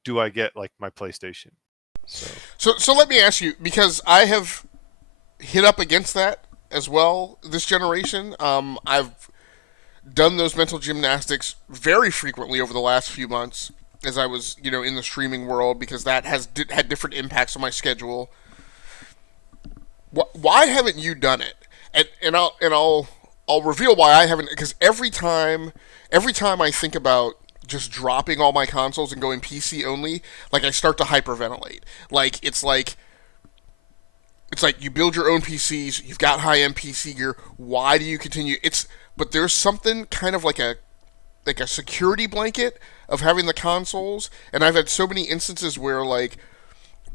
do I get like my PlayStation? So So let me ask you, because I have hit up against that as well this generation. I've done those mental gymnastics very frequently over the last few months as I was, in the streaming world, because that has had different impacts on my schedule. Why haven't you done it? And I'll reveal why I haven't, because every time I think about just dropping all my consoles and going PC only, like I start to hyperventilate. Like it's like you build your own PCs, you've got high end PC gear. Why do you continue? But there's something kind of like a security blanket of having the consoles, and I've had so many instances where like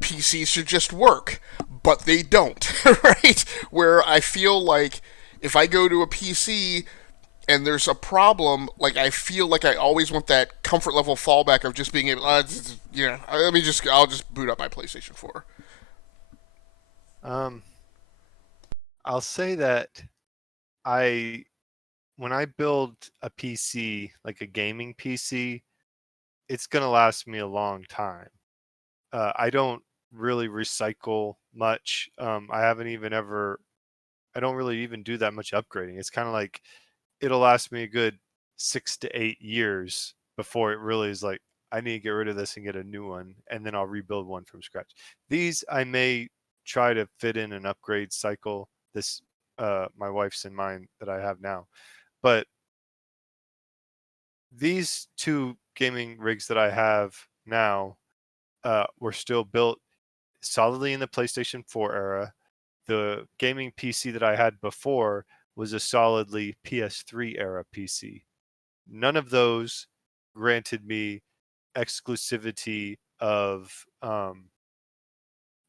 PCs should just work, but they don't, right? Where I feel like if I go to a PC and there's a problem, like I feel like I always want that comfort level fallback of just being able, I'll just boot up my PlayStation 4. um, I'll say that I when I build a PC, like a gaming PC, it's gonna last me a long time. I don't really recycle much. I haven't even ever. I don't really even do that much upgrading. It's kind of like it'll last me a good 6 to 8 years before it really is like I need to get rid of this and get a new one, and then I'll rebuild one from scratch. These I may try to fit in an upgrade cycle. This my wife's and mine that I have now, but these two gaming rigs that I have now were still built solidly in the PlayStation 4 era. The gaming PC that I had before was a solidly PS3 era PC. None of those granted me exclusivity of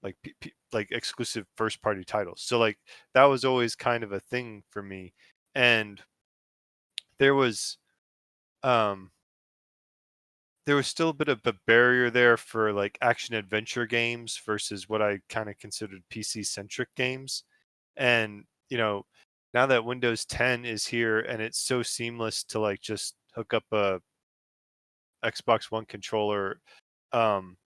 like exclusive first party titles. So like that was always kind of a thing for me, and there was um there was still a bit of a barrier there for like action adventure games versus what I kind of considered PC centric games. And now that Windows 10 is here and it's so seamless to like just hook up a Xbox One controller, um,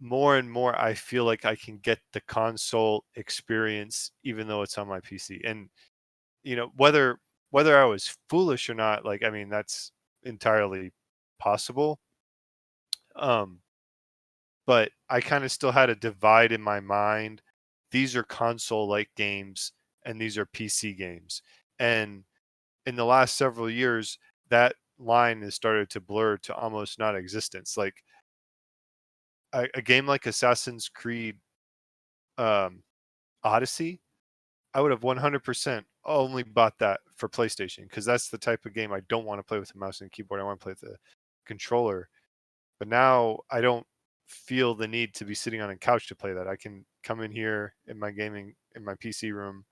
more and more I feel like I can get the console experience even though it's on my PC. And whether I was foolish or not, like I mean that's entirely possible. Um, but I kind of still had a divide in my mind. These are console like games and these are PC games. And in the last several years, that line has started to blur to almost non existence. Like a game like Assassin's Creed um, Odyssey, I would have 100% only bought that for PlayStation because that's the type of game I don't want to play with a mouse and keyboard. I want to play with a controller. But now I don't feel the need to be sitting on a couch to play that. I can come in here in my PC room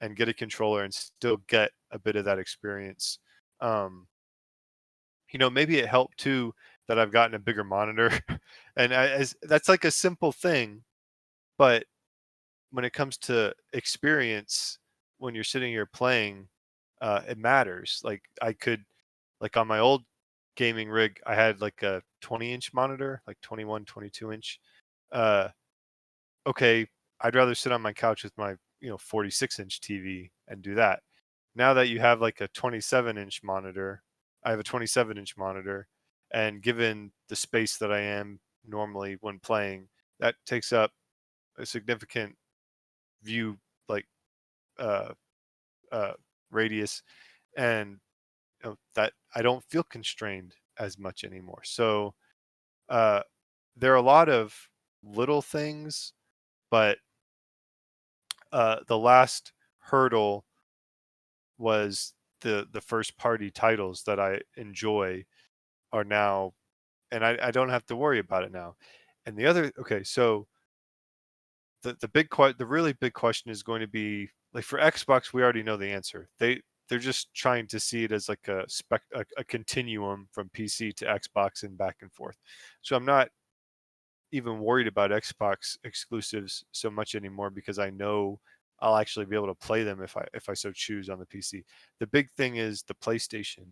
and get a controller and still get a bit of that experience. Um, maybe it helped too that I've gotten a bigger monitor, and that's like a simple thing, but when it comes to experience, when you're sitting here playing, it matters. Like I could, like on my old gaming rig, I had like a 20-inch monitor, like 21, 22-inch. Uh, okay, I'd rather sit on my couch with my 46-inch TV and do that. Now that you have like a 27-inch monitor, I have a 27-inch monitor, and given the space that I am normally when playing, that takes up a significant view like uh, uh, radius, and that I don't feel constrained as much anymore. So uh, there are a lot of little things, but the last hurdle was the first party titles that I enjoy are now, and I don't have to worry about it now. And the other, okay, so the really big question is going to be like for Xbox, we already know the answer. They're just trying to see it as like a continuum from PC to Xbox and back and forth. So I'm not even worried about Xbox exclusives so much anymore because I know I'll actually be able to play them if I so choose on the PC. The big thing is the PlayStation.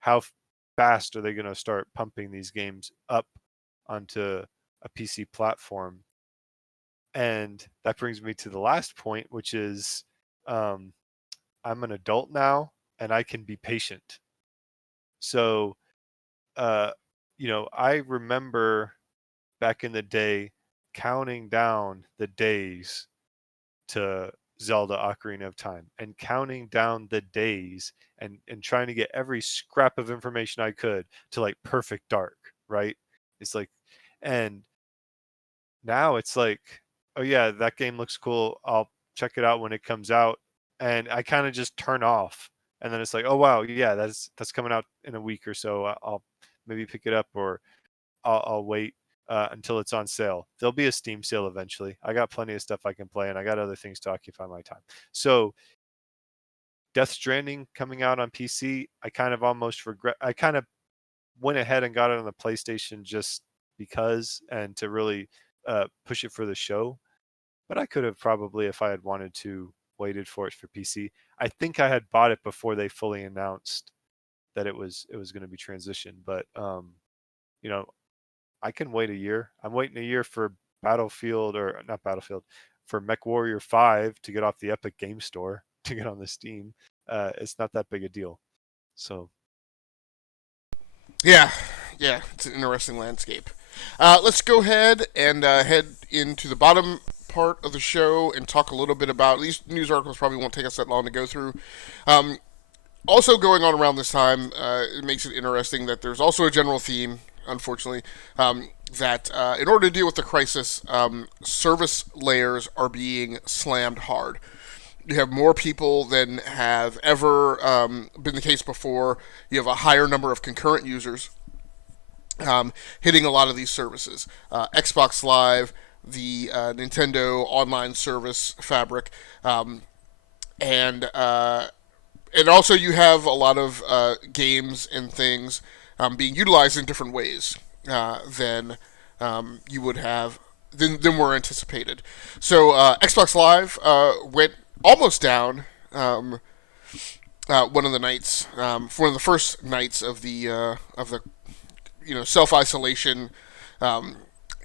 How fast are they going to start pumping these games up onto a PC platform? And that brings me to the last point, which is um, I'm an adult now and I can be patient. So, uh, I remember back in the day counting down the days to Zelda Ocarina of Time and counting down the days and trying to get every scrap of information I could to like perfect dark, right? It's like, and now it's like, oh yeah, that game looks cool. I'll check it out when it comes out. And I kind of just turn off. And then it's like, oh wow, yeah, that's coming out in a week or so. I'll maybe pick it up, or I'll wait until it's on sale. There'll be a Steam sale eventually. I got plenty of stuff I can play, and I got other things to occupy my time. So, Death Stranding coming out on PC, I kind of almost regret. I kind of went ahead and got it on the PlayStation just because, and to really push it for the show. But I could have probably, if I had wanted to, waited for it for PC. I think I had bought it before they fully announced that it was going to be transitioned. But you know, I can wait a year. I'm waiting a year for Battlefield, or not Battlefield, for MechWarrior 5 to get off the Epic Game Store to get on the Steam. It's not that big a deal. So, Yeah, yeah, it's an interesting landscape. Let's go ahead and head into the bottom part of the show and talk a little bit about these news articles. Probably won't take us that long to go through. Um, Also going on around this time, it makes it interesting that there's also a general theme, unfortunately, that in order to deal with the crisis, service layers are being slammed hard. You have more people than have ever been the case before. You have a higher number of concurrent users hitting a lot of these services. Xbox Live, the Nintendo online service fabric, and and also you have a lot of games and things being utilized in different ways than you would have than were anticipated. So Xbox Live went almost down one of the nights for one of the first nights of the self isolation um,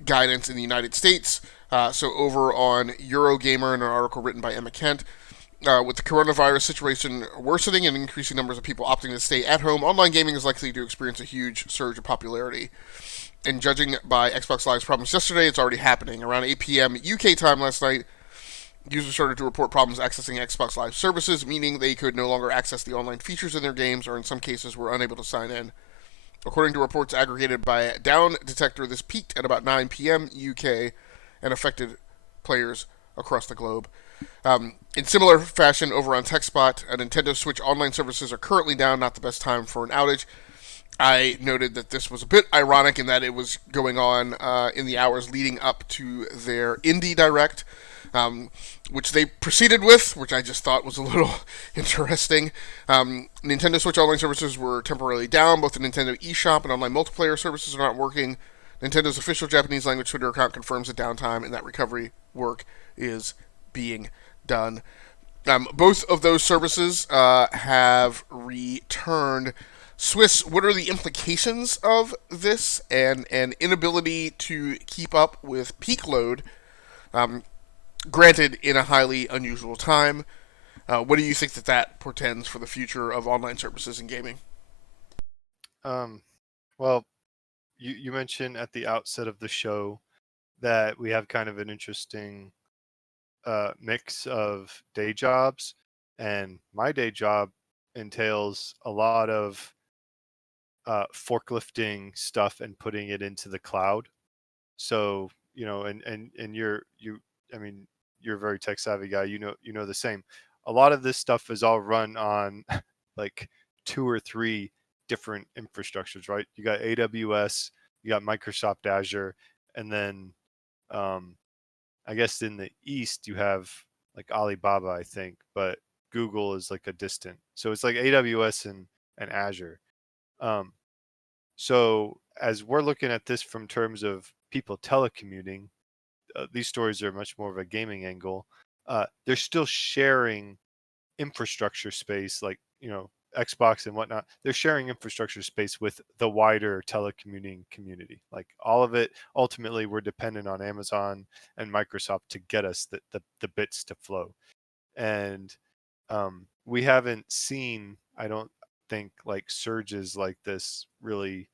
guidance in the United States. So over on Eurogamer, in an article written by Emma Kent, with the coronavirus situation worsening and increasing numbers of people opting to stay at home, online gaming is likely to experience a huge surge of popularity. And judging by Xbox Live's problems yesterday, it's already happening. Around 8 p.m. UK time last night, users started to report problems accessing Xbox Live services, meaning they could no longer access the online features in their games, or in some cases were unable to sign in. According to reports aggregated by Down Detector, this peaked at about 9 p.m. UK and affected players across the globe. In similar fashion, over on TechSpot, Nintendo Switch online services are currently down, not the best time for an outage. I noted that this was a bit ironic in that it was going on in the hours leading up to their Indie Direct, which they proceeded with, which I just thought was a little interesting. Nintendo Switch online services were temporarily down. Both the Nintendo eShop and online multiplayer services are not working. Nintendo's official Japanese language Twitter account confirms the downtime and that recovery work is being done. Both of those services have returned. Swiss, what are the implications of this and an inability to keep up with peak load, um, granted in a highly unusual time? What do you think that portends for the future of online services in gaming? um, well, you mentioned at the outset of the show that we have kind of an interesting mix of day jobs, and my day job entails a lot of forklifting stuff and putting it into the cloud. So and I mean, you're a very tech savvy guy. You know the same. A lot of this stuff is all run on like two or three different infrastructures, right? You got AWS, you got Microsoft Azure, and then um, I guess in the east you have like Alibaba, I think, but Google is like a distant. So it's like AWS and Azure. Um, so as we're looking at this from terms of people telecommuting, these stories are much more of a gaming angle. They're still sharing infrastructure space, like Xbox and whatnot. They're sharing infrastructure space with the wider telecommuting community. Like all of it, ultimately, we're dependent on Amazon and Microsoft to get us the bits to flow. And we haven't seen, I don't think, like surges like this really.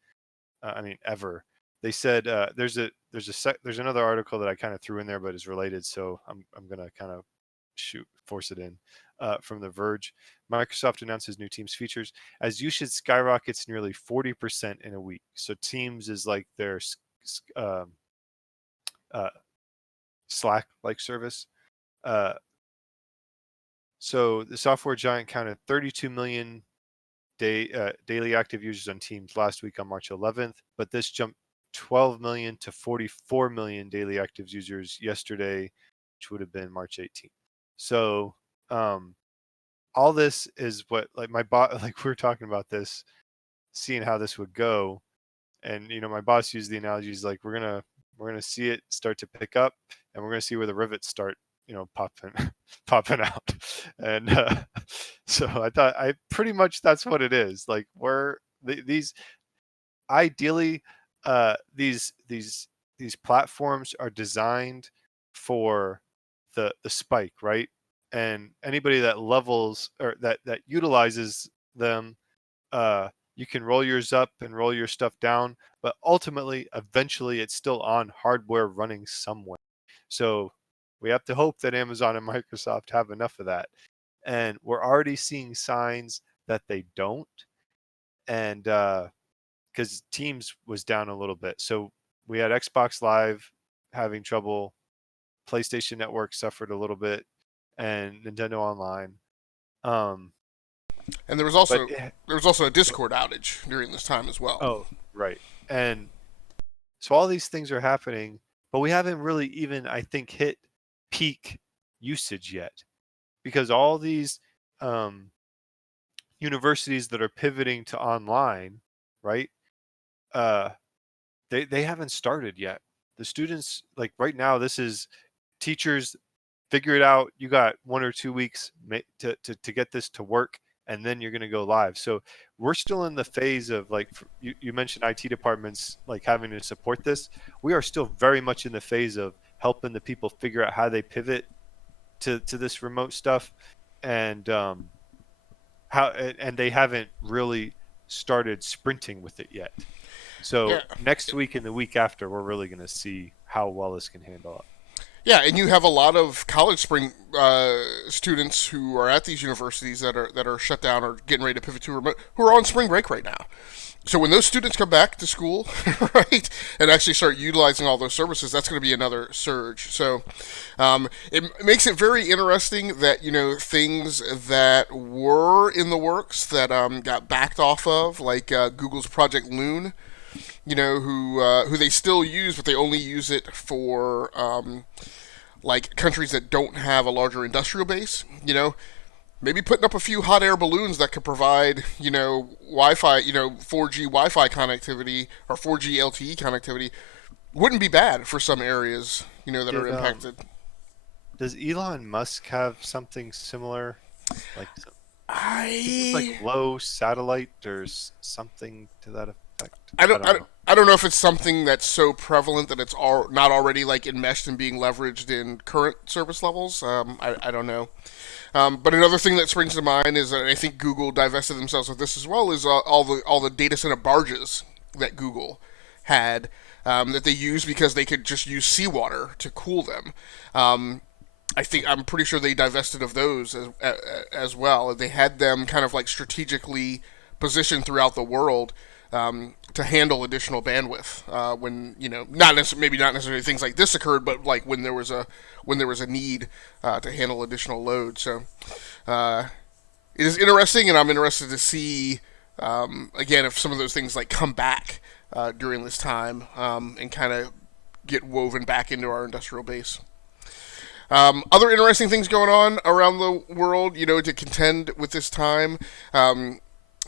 I mean, ever. They said there's another article that I kind of threw in there, but is related, so I'm gonna kind of force it in. From The Verge, Microsoft announces new Teams features as usage skyrockets nearly 40% in a week. So Teams is like their uh, Slack-like service. So the software giant counted 32 million daily active users on Teams last week on March 11th, but this jumped 12 million to 44 million daily active users yesterday, which would have been March 18th. So all this is what, like, like we were talking about this, seeing how this would go, and my boss used the analogy, is like, we're gonna see it start to pick up, and we're gonna see where the rivets start popping popping out. And so I thought, I pretty much, that's what it is. Like, these ideally, these platforms are designed for the spike, right? And anybody that levels or that utilizes them, you can roll yours up and roll your stuff down, but ultimately, eventually, it's still on hardware running somewhere. So we have to hope that Amazon and Microsoft have enough of that. And we're already seeing signs that they don't. And because Teams was down a little bit. So we had Xbox Live having trouble, PlayStation Network suffered a little bit, and Nintendo Online. And there was But also a Discord outage during this time as well. oh, right. And so all these things are happening, but we haven't really even, I think, hit peak usage yet, because all these universities that are pivoting to online, right? They haven't started yet. The students, like right now, this is teachers figure it out. You got 1 or 2 weeks to get this to work, and then you're going to go live. So we're still in the phase of, like, you mentioned IT departments like having to support this. We are still very much in the phase of helping the people figure out how they pivot to this remote stuff, and and they haven't really started sprinting with it yet. So Yeah. next week and the week after, we're really going to see how well this can handle it. Yeah, and you have a lot of college spring students who are at these universities that are shut down or getting ready to pivot to remote, who are on spring break right now. So when those students come back to school, right, and actually start utilizing all those services, that's going to be another surge. So it makes it very interesting that things that were in the works that got backed off of, like Google's Project Loon, who they still use, but they only use it for like countries that don't have a larger industrial base. Maybe putting up a few hot air balloons that could provide, Wi-Fi, 4G Wi-Fi connectivity or 4G LTE connectivity wouldn't be bad for some areas, that are impacted. Does Elon Musk have something similar, like I low satellite or something to that effect? I don't know if it's something that's so prevalent that it's not already like enmeshed and being leveraged in current service levels. I don't know. But another thing that springs to mind is, and I think Google divested themselves of this as well, is all the data center barges that Google had, that they used because they could just use seawater to cool them. I'm pretty sure they divested of those as well. They had them kind of like strategically positioned throughout the world, to handle additional bandwidth, when maybe not necessarily things like this occurred, but like when there was a need to handle additional load. So it is interesting, and I'm interested to see, again, if some of those things like come back during this time, and kind of get woven back into our industrial base. Other interesting things going on around the world, to contend with this time.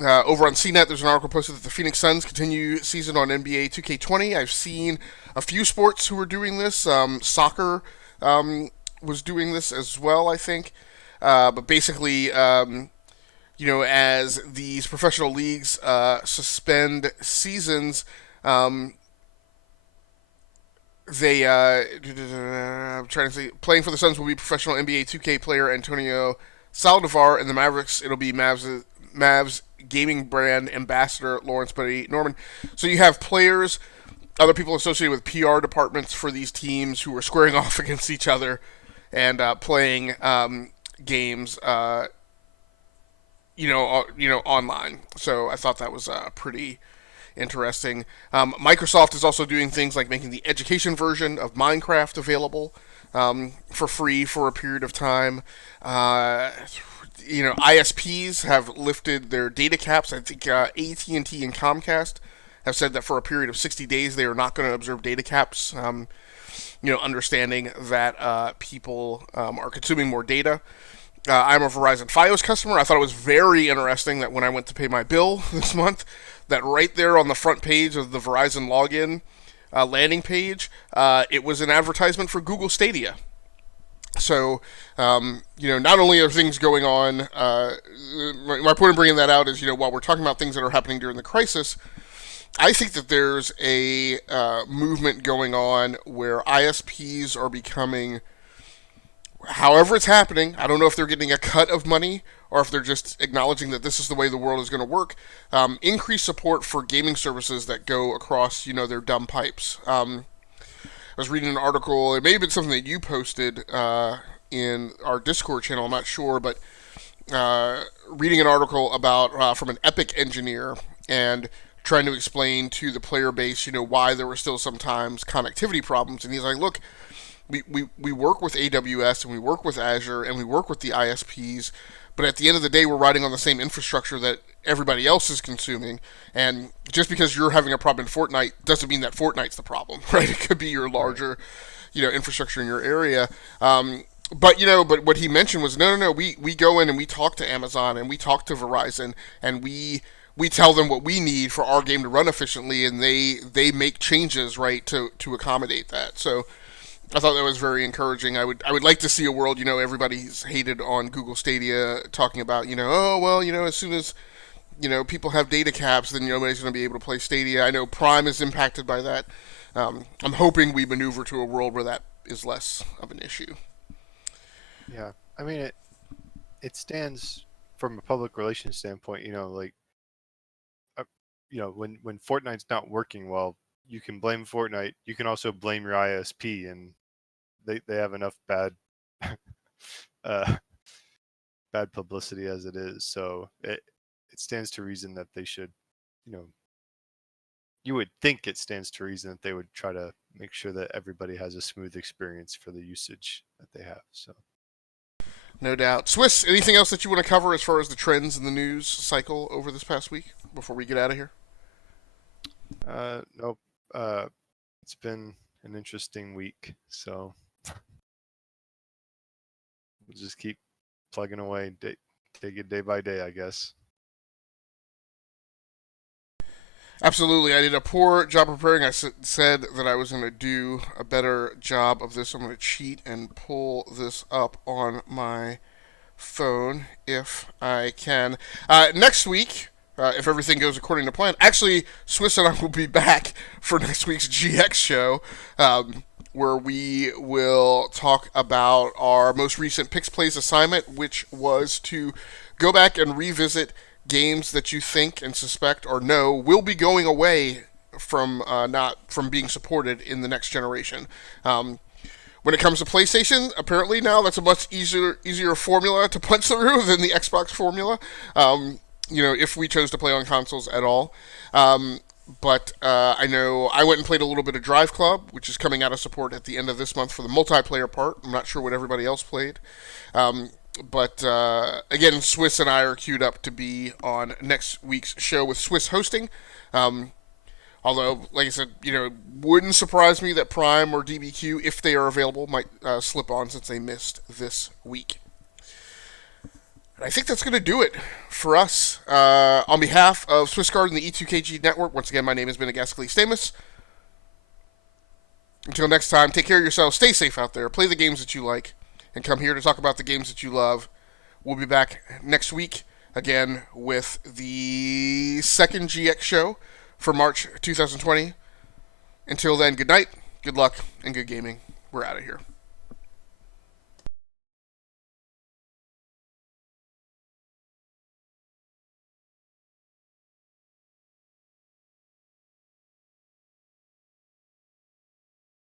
Over on CNET, there's an article posted that the Phoenix Suns continue season on NBA 2K20. I've seen a few sports who are doing this. Soccer was doing this as well, I think. But basically, as these professional leagues suspend seasons, um, I'm trying to say, playing for the Suns will be professional NBA 2K player Antonio Saldivar, and the Mavericks, it'll be Mavs gaming brand ambassador Lawrence Buddy Norman. So you have players, other people associated with PR departments for these teams who are squaring off against each other and playing games, online. So I thought that was pretty interesting. Microsoft is also doing things like making the education version of Minecraft available for free for a period of time. ISPs have lifted their data caps. I think AT&T and Comcast have said that for a period of 60 days they are not going to observe data caps. Understanding that people are consuming more data. I'm a Verizon Fios customer. I thought it was very interesting that when I went to pay my bill this month, that right there on the front page of the Verizon login landing page, it was an advertisement for Google Stadia. So, not only are things going on, my point in bringing that out is, while we're talking about things that are happening during the crisis, I think that there's a movement going on where ISPs are becoming, however it's happening, I don't know if they're getting a cut of money or if they're just acknowledging that this is the way the world is going to work, increased support for gaming services that go across, their dumb pipes. I was reading an article, it may have been something that you posted in our Discord channel, I'm not sure, but reading an article about from an Epic engineer and trying to explain to the player base, why there were still sometimes connectivity problems. And he's like, look, we work with AWS and we work with Azure and we work with the ISPs, but at the end of the day, we're riding on the same infrastructure that everybody else is consuming. And just because you're having a problem in Fortnite doesn't mean that Fortnite's the problem, right? It could be your larger, infrastructure in your area. But what he mentioned was no. We go in and we talk to Amazon and we talk to Verizon and we tell them what we need for our game to run efficiently, and they make changes, right, to accommodate that. So I thought that was very encouraging. I would like to see a world, everybody's hated on Google Stadia talking about, as soon as, people have data caps, then nobody's going to be able to play Stadia. I know Prime is impacted by that. I'm hoping we maneuver to a world where that is less of an issue. Yeah, I mean, it stands from a public relations standpoint, when Fortnite's not working well, you can blame Fortnite. You can also blame your ISP, and they have enough bad bad publicity as it is. So it stands to reason that they should, you would think it stands to reason that they would try to make sure that everybody has a smooth experience for the usage that they have. So no doubt. Swiss, anything else that you want to cover as far as the trends in the news cycle over this past week before we get out of here? Nope. It's been an interesting week, so we'll just keep plugging away, take it day by day, I guess. Absolutely. I did a poor job preparing. I said that I was going to do a better job of this. I'm going to cheat and pull this up on my phone if I can. Next week, if everything goes according to plan, actually, Swiss and I will be back for next week's GX show, where we will talk about our most recent Picks Plays assignment, which was to go back and revisit games that you think and suspect or know will be going away from not from being supported in the next generation. When it comes to PlayStation, apparently now that's a much easier formula to punch through than the Xbox formula. If we chose to play on consoles at all. But I know I went and played a little bit of Drive Club, which is coming out of support at the end of this month for the multiplayer part. I'm not sure what everybody else played. But again, Swiss and I are queued up to be on next week's show with Swiss hosting. Although, like I said, it wouldn't surprise me that Prime or DBQ, if they are available, might slip on since they missed this week. I think that's going to do it for us. On behalf of SwissGuard and the E2KG Network, once again, my name has been Agasicles and SwissGuard. Until next time, take care of yourselves, stay safe out there, play the games that you like, and come here to talk about the games that you love. We'll be back next week, again, with the second GX show for March 2020. Until then, good night, good luck, and good gaming. We're out of here.